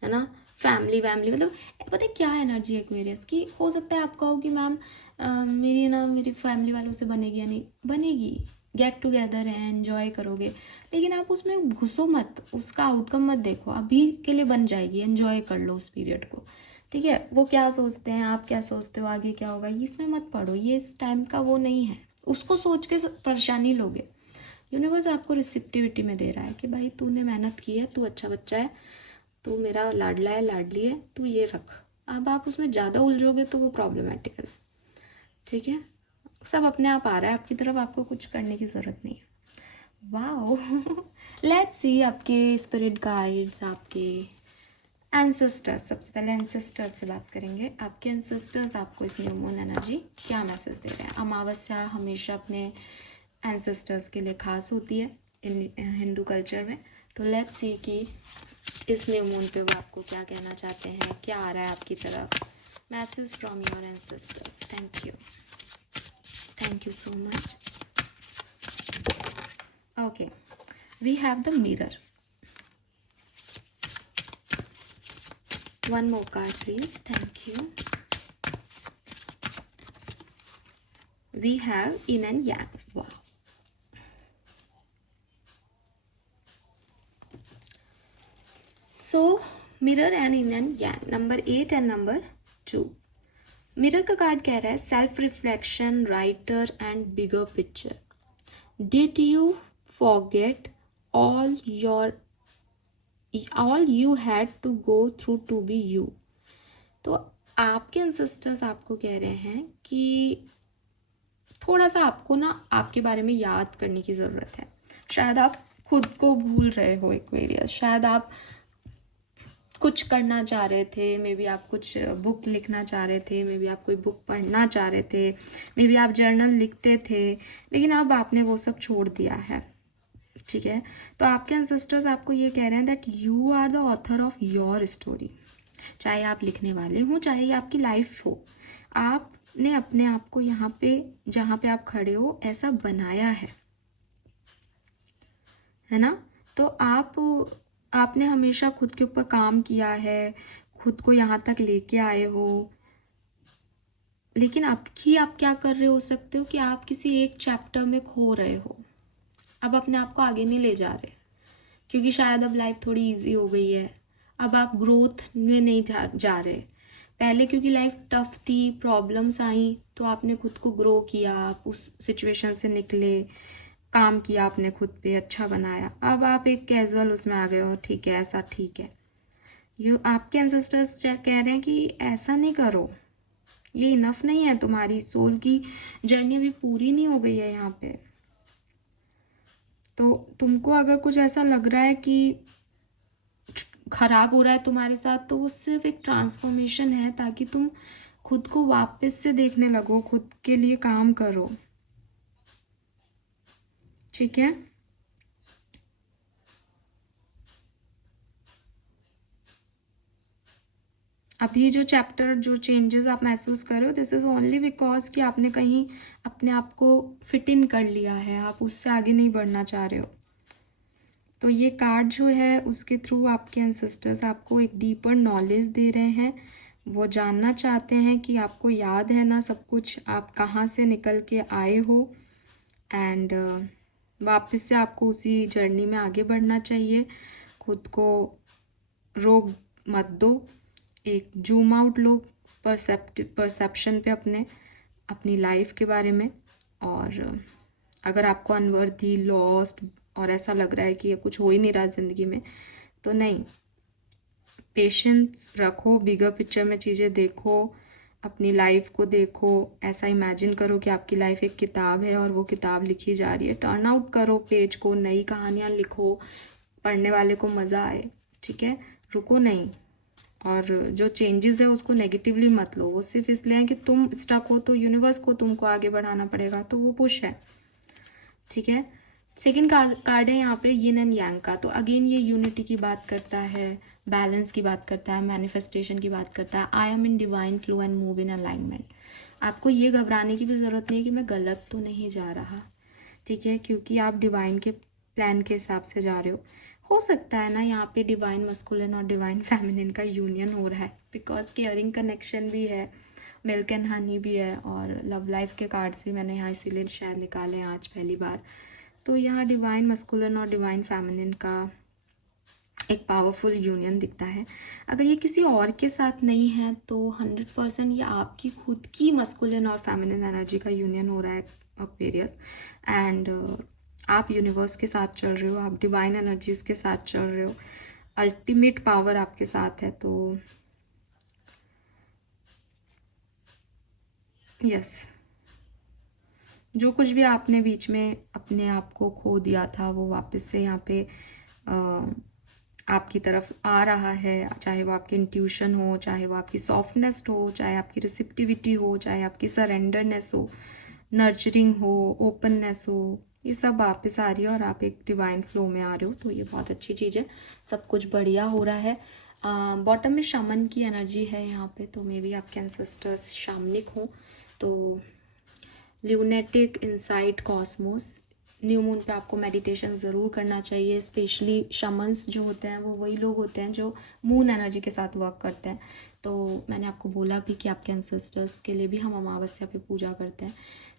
है ना। फैमिली मतलब पता है क्या एनर्जी है एक्वेरियस की। हो सकता है आप कहो कि मैम मेरी फैमिली वालों से बनेगी या नहीं बनेगी, गेट टुगेदर है, एंजॉय करोगे, लेकिन आप उसमें घुसो मत, उसका आउटकम मत देखो। अभी के लिए बन जाएगी, एंजॉय कर लो उस पीरियड को, ठीक है। वो क्या सोचते हैं, आप क्या सोचते हो, आगे क्या होगा, इसमें मत पढ़ो, ये इस टाइम का वो नहीं है। उसको सोच के परेशानी लोगे। यूनिवर्स आपको रिसिप्टिविटी में दे रहा है कि भाई तूने मेहनत की है, तू अच्छा बच्चा है, तू मेरा लाडला है, लाडली है, तू ये रख। अब आप उसमें ज़्यादा उलझोगे तो वो प्रॉब्लमेटिकल, ठीक है। सब अपने आप आ रहा है आपकी तरफ, आपको कुछ करने की ज़रूरत नहीं है। वाओ लेट्स सी आपके स्पिरिट गाइड्स, आपके एंसेस्टर्स। सबसे पहले एंसेस्टर्स से बात करेंगे। आपके एंसेस्टर्स आपको इस न्यू मून एनर्जी क्या मैसेज दे रहे हैं? अमावस्या हमेशा अपने एंसेस्टर्स के लिए खास होती है हिंदू कल्चर में। तो लेट्स सी कि इस न्यू मून पे वो आपको क्या कहना चाहते हैं, क्या आ रहा है आपकी तरफ। Message from your ancestors. Thank you so much. Okay, we have the mirror. One more card, please. Thank you. We have yin and yang. Wow. So, mirror and yin and yang. Number 8 and number 2. Mirror का card कह रहा है self reflection, writer and bigger picture. Did you forget all your all you had to go through to be you. तो आपके ancestors आपको कह रहे हैं कि थोड़ा सा आपको ना आपके बारे में याद करने की ज़रूरत है। शायद आप खुद को भूल रहे हो एक्वेरियस। शायद आप कुछ करना चाह रहे थे, मे बी आप कुछ बुक लिखना चाह रहे थे, मे बी आप कोई बुक पढ़ना चाह रहे थे, मे बी आप जर्नल लिखते थे, लेकिन अब आपने वो सब छोड़ दिया है। ठीक है, तो आपके एंसेस्टर्स आपको ये कह रहे हैं that you are the author of your story. चाहे आप लिखने वाले हों, चाहे ये आपकी लाइफ हो, आपने अपने आप को यहाँ पे जहाँ पे आप खड़े हो ऐसा बनाया है ना। तो आपने हमेशा खुद के ऊपर काम किया है, खुद को यहाँ तक लेके आए हो, लेकिन अब की आप क्या कर रहे हो सकते हो कि आप किसी एक चैप्टर में खो रहे हो। अब अपने आप को आगे नहीं ले जा रहे, क्योंकि शायद अब लाइफ थोड़ी इजी हो गई है। अब आप ग्रोथ में नहीं जा रहे। पहले क्योंकि लाइफ टफ थी, प्रॉब्लम्स आई, तो आपने खुद को ग्रो किया, आप उस सिचुएशन से निकले, काम किया आपने खुद पे, अच्छा बनाया। अब आप एक कैजुअल उसमें आ गए हो, ठीक है ऐसा ठीक है। आपके एंसेस्टर्स कह रहे हैं कि ऐसा नहीं करो, ये इनफ नहीं है। तुम्हारी सोल की जर्नी अभी पूरी नहीं हो गई है यहाँ पे। तो तुमको अगर कुछ ऐसा लग रहा है कि खराब हो रहा है तुम्हारे साथ, तो वो सिर्फ एक ट्रांसफॉर्मेशन है, ताकि तुम खुद को वापस से देखने लगो, खुद के लिए काम करो। ठीक है, अभी जो चैप्टर, जो चेंजेस आप महसूस कर रहे हो, दिस इज़ ओनली बिकॉज कि आपने कहीं अपने आप को फिट इन कर लिया है, आप उससे आगे नहीं बढ़ना चाह रहे हो। तो ये कार्ड जो है उसके थ्रू आपके एंसेस्टर्स आपको एक डीपर नॉलेज दे रहे हैं। वो जानना चाहते हैं कि आपको याद है ना सब कुछ, आप कहाँ से निकल के आए हो, एंड वापस से आपको उसी जर्नी में आगे बढ़ना चाहिए। खुद को रोक मत दो, एक जूम आउट लो परसेप्शन पे अपनी लाइफ के बारे में। और अगर आपको अनवर्दी, लॉस्ट और ऐसा लग रहा है कि ये कुछ हो ही नहीं रहा ज़िंदगी में, तो नहीं, पेशेंस रखो, बिगर पिक्चर में चीज़ें देखो, अपनी लाइफ को देखो। ऐसा इमेजिन करो कि आपकी लाइफ एक किताब है और वो किताब लिखी जा रही है। टर्न आउट करो पेज को, नई कहानियाँ लिखो, पढ़ने वाले को मज़ा आए। ठीक है, रुको नहीं। और जो चेंजेस है उसको नेगेटिवली मत लो। वो सिर्फ इसलिए है कि तुम स्टक हो, तो यूनिवर्स को तुमको आगे बढ़ाना पड़ेगा, तो वो पुश है। ठीक है, सेकेंड कार्ड है यहाँ पे यिन एंड यांग का। तो अगेन ये यूनिटी की बात करता है, बैलेंस की बात करता है, मैनिफेस्टेशन की बात करता है। I M in divine flow and move in alignment. आपको ये घबराने की भी ज़रूरत नहीं है कि मैं गलत तो नहीं जा रहा। ठीक है, क्योंकि आप डिवाइन के प्लान के हिसाब से जा रहे हो सकता है ना यहाँ पे डिवाइन मस्कुलिन और डिवाइन फेमिनिन का यूनियन हो रहा है, बिकॉज केयरिंग कनेक्शन भी है, मिल्क एंड हनी भी है, और लव लाइफ के कार्ड्स भी मैंने यहाँ इसीलिए शायद निकाले हैं आज पहली बार। तो यहाँ डिवाइन मस्कुलिन और डिवाइन फेमिनिन का एक पावरफुल यूनियन दिखता है। अगर ये किसी और के साथ नहीं है तो 100% ये आपकी खुद की मस्कुलिन और फेमिनिन एनर्जी का यूनियन हो रहा है एक्वेरियस। एंड आप यूनिवर्स के साथ चल रहे हो, आप डिवाइन एनर्जीज के साथ चल रहे हो, अल्टीमेट पावर आपके साथ है। तो यस, जो कुछ भी आपने बीच में अपने आप को खो दिया था वो वापस से यहाँ पे आपकी तरफ आ रहा है, चाहे वो आपकी इंट्यूशन हो, चाहे वो आपकी सॉफ्टनेस हो, चाहे आपकी रिसिप्टिविटी हो, चाहे आपकी सरेंडरनेस हो, नर्चरिंग हो, ओपननेस हो, ये सब वापस आ रही है और आप एक डिवाइन फ्लो में आ रहे हो, तो ये बहुत अच्छी चीज़ है। सब कुछ बढ़िया हो रहा है। बॉटम में शमन की एनर्जी है यहाँ पे, तो मे बी आपके एंसेस्टर्स शामनिक हो। तो lunatic insight Cosmos, new moon पे आपको मेडिटेशन ज़रूर करना चाहिए। स्पेशली शमन्स जो होते हैं वो वही लोग होते हैं जो मून एनर्जी के साथ वर्क करते हैं। तो मैंने आपको बोला भी कि आपके एंसेस्टर्स के लिए भी हम अमावस्या पे पूजा करते हैं,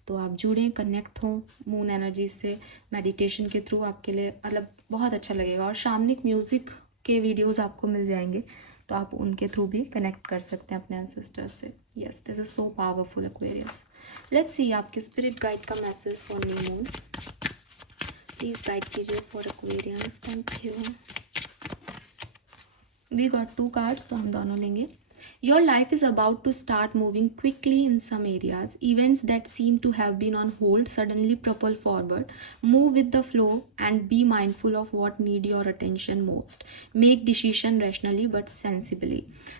तो आप जुड़ें, कनेक्ट हो मून एनर्जी से मेडिटेशन के थ्रू, आपके लिए मतलब बहुत अच्छा लगेगा। और शामनिक म्यूज़िक के वीडियोज़ आपको मिल जाएंगे, तो आप उनके थ्रू भी कनेक्ट कर सकते हैं अपने एंसेस्टर्स से। Yes, this is so powerful Aquarius. Let's see आपके स्पिरिट गाइड का message for new moon. Please guide कीजिए for Aquarians. Thank you. We got 2 cards, तो हम दोनों लेंगे। Your life is about to start moving quickly in some areas. Events that seem to have been on hold suddenly propel forward. Move with the flow and be mindful of what need your attention most. Make decision rationally but sensibly.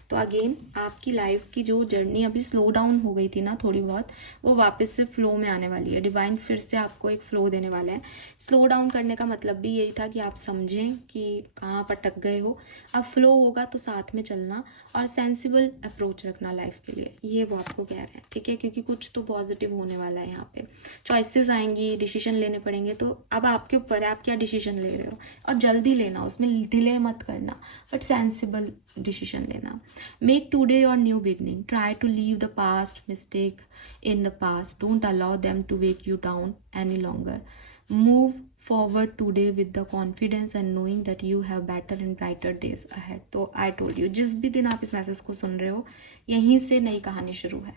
तो again आपकी life की जो journey अभी slow down हो गई थी ना थोड़ी बहुत, वो वापस से फ्लो में आने वाली है। डिवाइन फिर से आपको एक फ्लो देने वाला है। स्लो डाउन करने का मतलब भी यही था कि आप समझें कि कहाँ पर अटक गए हो। अब फ्लो होगा तो साथ में चलना और सेंसिबल अप्रोच रखना लाइफ के लिए, ये वो आपको कह रहे हैं, ठीक है। क्योंकि कुछ तो पॉजिटिव होने वाला है यहाँ पे। चॉइसेस आएंगी, डिसीजन लेने पड़ेंगे, तो अब आपके ऊपर है आप क्या डिसीजन ले रहे हो। और जल्दी लेना, उसमें डिले मत करना, बट सेंसिबल डिसीजन लेना। Make today your new beginning. Try to leave the past mistake in the past. Don't allow them to weigh you down any longer. Move forward today with the confidence and knowing that you have better and brighter days ahead. तो I told you, जिस भी दिन आप इस message को सुन रहे हो, यहीं से नई कहानी शुरू है।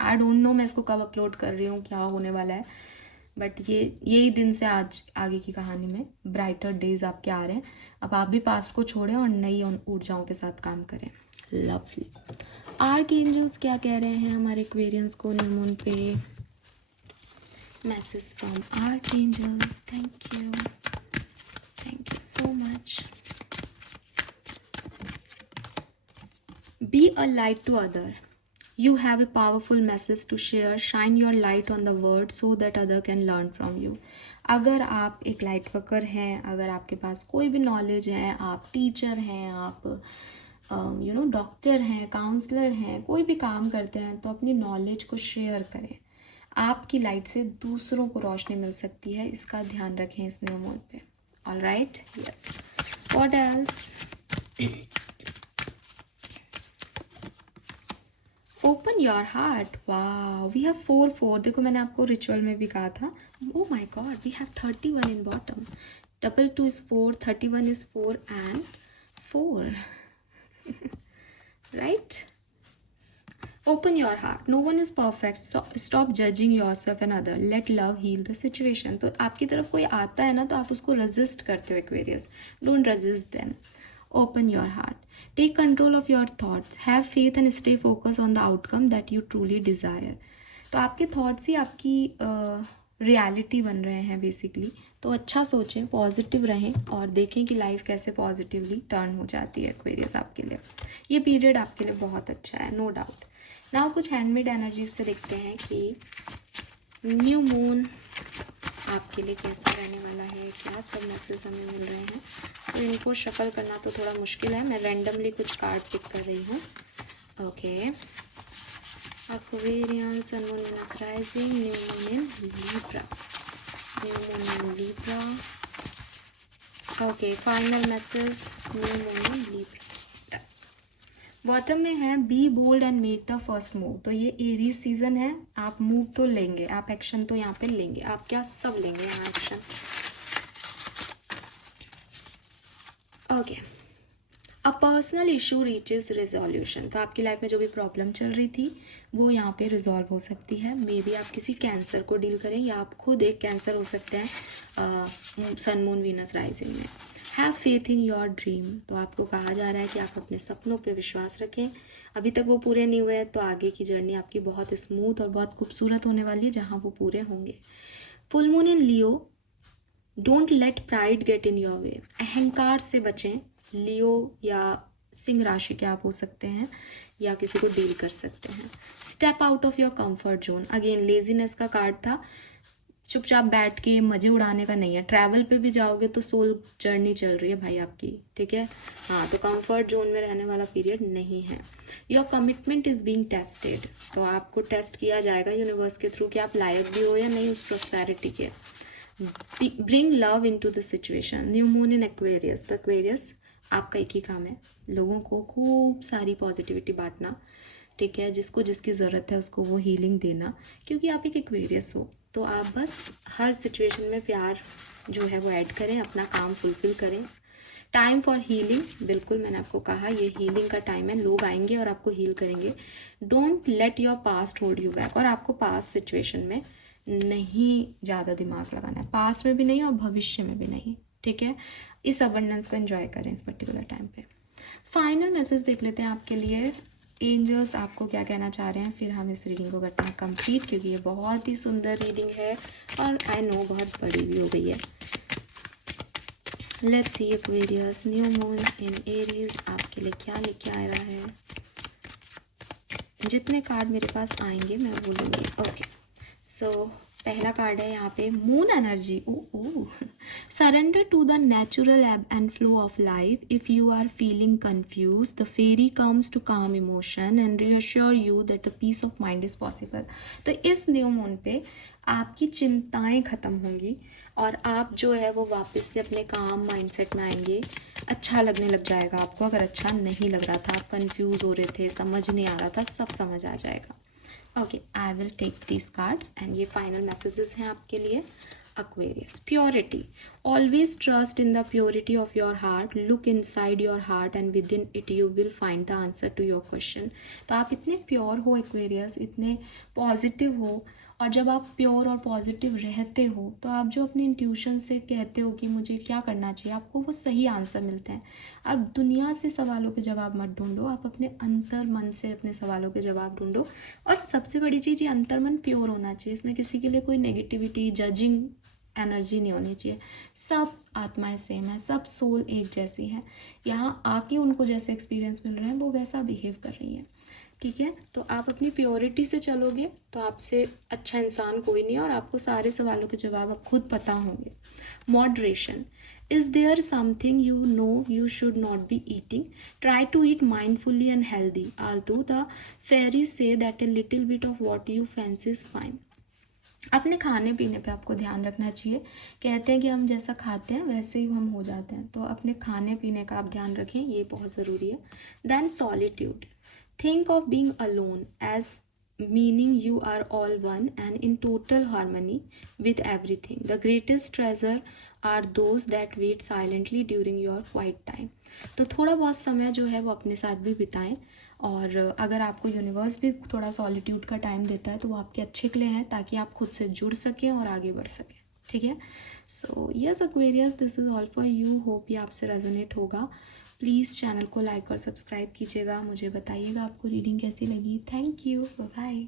आई डोंट नो मैं इसको कब अपलोड कर रही हूँ, क्या होने वाला है, बट यही दिन से आज आगे की कहानी में ब्राइटर डेज आपके आ रहे हैं। अब आप भी पास्ट को छोड़ें और नई ऊर्जाओं के साथ काम करें। लवली। आर्क एंजल्स क्या कह रहे हैं हमारे एक्वेरियंस को न्यू मून पे? Message from archangels. Thank you so much. Be a light to other. You have a powerful message to share. Shine your light on the world so that other can learn from you. अगर आप एक light worker हैं, अगर आपके पास कोई भी knowledge है, आप टीचर हैं, आप डॉक्टर हैं, काउंसलर हैं, कोई भी काम करते हैं, तो अपनी नॉलेज को शेयर करें। आपकी लाइट से दूसरों को रोशनी मिल सकती है, इसका ध्यान रखें इस न्यू मून पे। All right, yes. What else? Open your heart. वाह, वी हैव 4 देखो मैंने आपको रिचुअल में भी कहा था। Oh my god, we have 31 in bottom. 2 is 4, 31 is 4 and 4 right? Open your heart. No one is perfect. Stop judging yourself and other. Let love heal the situation. तो आपकी तरफ कोई आता है ना, तो आप उसको रेजिस्ट करते हो Aquarius. Don't resist them. Open your heart. Take control of your thoughts. Have faith and stay focused on the outcome that you truly desire. तो आपके थॉट्स ही आपकी रियलिटी बन रहे हैं बेसिकली। तो अच्छा सोचें, पॉजिटिव रहें और देखें कि लाइफ कैसे पॉजिटिवली टर्न हो जाती है एक्वेरियस आपके लिए। ये पीरियड आपके लिए बहुत अच्छा है, नो डाउट। नाउ कुछ हैंडमेड एनर्जीज से देखते हैं कि न्यू मून आपके लिए कैसा रहने वाला है, क्या सब मैसेज हमें मिल रहे हैं। तो इनको शफल करना तो थोड़ा मुश्किल है, मैं रैंडमली कुछ कार्ड पिक कर रही हूँ। Okay, Aquarius, Sun, Moon, Venus rising, New Moon in Libra. New Moon in Libra. Okay, final message, New Moon in Libra. Bottom में है be bold and make the first move. तो ये Aries season है, आप move तो लेंगे, आप action तो यहाँ पे लेंगे। आप क्या सब लेंगे यहाँ action. Okay, a personal issue reaches resolution. तो आपकी लाइफ में जो भी प्रॉब्लम चल रही थी वो यहाँ पे रिजॉल्व हो सकती है। मे बी आप किसी कैंसर को डील करें या आप खुद एक कैंसर हो सकते हैं सन मून वीनस राइजिंग में। Have faith in your dream, तो आपको कहा जा रहा है कि आप अपने सपनों पे विश्वास रखें। अभी तक वो पूरे नहीं हुए हैं तो आगे की जर्नी आपकी बहुत स्मूथ और बहुत खूबसूरत होने वाली है जहाँ वो पूरे होंगे। Full moon in Leo, don't let pride get in your way, अहंकार से बचें। लियो या सिंह राशि के आप हो सकते हैं या किसी को डील कर सकते हैं। Step out of your comfort zone, again laziness का कार्ड था, चुपचाप बैठ के मजे उड़ाने का नहीं है। ट्रैवल पे भी जाओगे तो सोल जर्नी चल रही है भाई आपकी, ठीक है। हाँ, तो कंफर्ट जोन में रहने वाला पीरियड नहीं है। Your commitment is being tested, तो आपको टेस्ट किया जाएगा यूनिवर्स के थ्रू कि आप लायक भी हो या नहीं उस प्रॉस्पेरिटी के। Bring love in to the situation, new moon in Aquarius, the Aquarius आपका एक ही काम है, लोगों को खूब सारी पॉजिटिविटी बांटना, ठीक है। जिसको जिसकी ज़रूरत है उसको वो हीलिंग देना, क्योंकि आप एक एक्वेरियस हो। तो आप बस हर सिचुएशन में प्यार जो है वो ऐड करें, अपना काम फुलफिल करें। टाइम फॉर हीलिंग, बिल्कुल मैंने आपको कहा ये हीलिंग का टाइम है, लोग आएंगे और आपको हील करेंगे। Don't let your past hold you back, और आपको पास्ट सिचुएशन में नहीं ज़्यादा दिमाग लगाना है, पास्ट में भी नहीं और भविष्य में भी नहीं, ठीक है। इस अबंडेंस को एंजॉय करें इस पर्टिकुलर टाइम पे। फाइनल मैसेज देख लेते हैं आपके लिए, एंजल्स आपको क्या कहना चाह रहे हैं, फिर हम इस रीडिंग को करते हैं कंप्लीट, क्योंकि ये बहुत ही सुंदर रीडिंग है और आई नो बहुत बड़ी भी हो गई है। Let's C Aquarius, new moon in Aries आपके लिए क्या लेके आ रहा है। जितने कार्ड मेरे पास आएंगे मैं वो लूँगी। ओके, सो पहला कार्ड है यहाँ पे moon energy. Oh surrender to the natural ebb and flow of life. If you are feeling confuse, the fairy comes to calm emotion and reassure you that the peace of mind is possible. तो इस new moon पे आपकी चिंताएं खत्म होंगी और आप जो है वो वापस से अपने काम माइंडसेट में आएंगे। अच्छा लगने लग जाएगा आपको, अगर अच्छा नहीं लग रहा था, आप कंफ्यूज हो रहे थे, समझ नहीं आ रहा था, सब समझ आ जाएगा। Okay, I will take this cards and ये फाइनल मैसेजेस हैं आपके लिए। Aquarius, purity. Always trust in the purity of your heart. Look inside your heart and within it you will find the answer to your question. तो आप इतने pure हो Aquarius, इतने positive हो, और जब आप प्योर और पॉजिटिव रहते हो तो आप जो अपने इंट्यूशन से कहते हो कि मुझे क्या करना चाहिए, आपको वो सही आंसर मिलते हैं। अब दुनिया से सवालों के जवाब मत ढूंढो, आप अपने अंतर मन से अपने सवालों के जवाब ढूंढो। और सबसे बड़ी चीज़, ये अंतर मन प्योर होना चाहिए, इसमें किसी के लिए कोई नेगेटिविटी जजिंग एनर्जी नहीं होनी चाहिए। सब आत्माएं सेम है, सब सोल एक जैसी है, यहाँ आके उनको जैसे एक्सपीरियंस मिल रहे हैं वो वैसा बिहेव कर रही है, ठीक है। तो आप अपनी प्योरिटी से चलोगे तो आपसे अच्छा इंसान कोई नहीं है और आपको सारे सवालों के जवाब आप खुद पता होंगे। Moderation, is there something you know you should not be eating, try to eat mindfully and healthy, although the fairies say that a little bit of what you fancy is fine. अपने खाने पीने पे आपको ध्यान रखना चाहिए। कहते हैं कि हम जैसा खाते हैं वैसे ही हम हो जाते हैं, तो अपने खाने पीने का आप ध्यान रखें, ये बहुत ज़रूरी है। Then solitude, think of being alone as meaning you are all one and in total harmony with everything. The greatest treasure are those that wait silently during your quiet time. तो थोड़ा बहुत समय जो है वो अपने साथ भी बिताएं, और अगर आपको यूनिवर्स भी थोड़ा सॉलिट्यूड का टाइम देता है तो वो आपके अच्छे के लिए है, ताकि आप खुद से जुड़ सकें और आगे बढ़ सकें, ठीक है। So yes Aquarius, this is all for you. Hope ये आपसे रेजोनेट होगा। प्लीज़ चैनल को लाइक और सब्सक्राइब कीजिएगा, मुझे बताइएगा आपको रीडिंग कैसी लगी। Thank you, bye bye.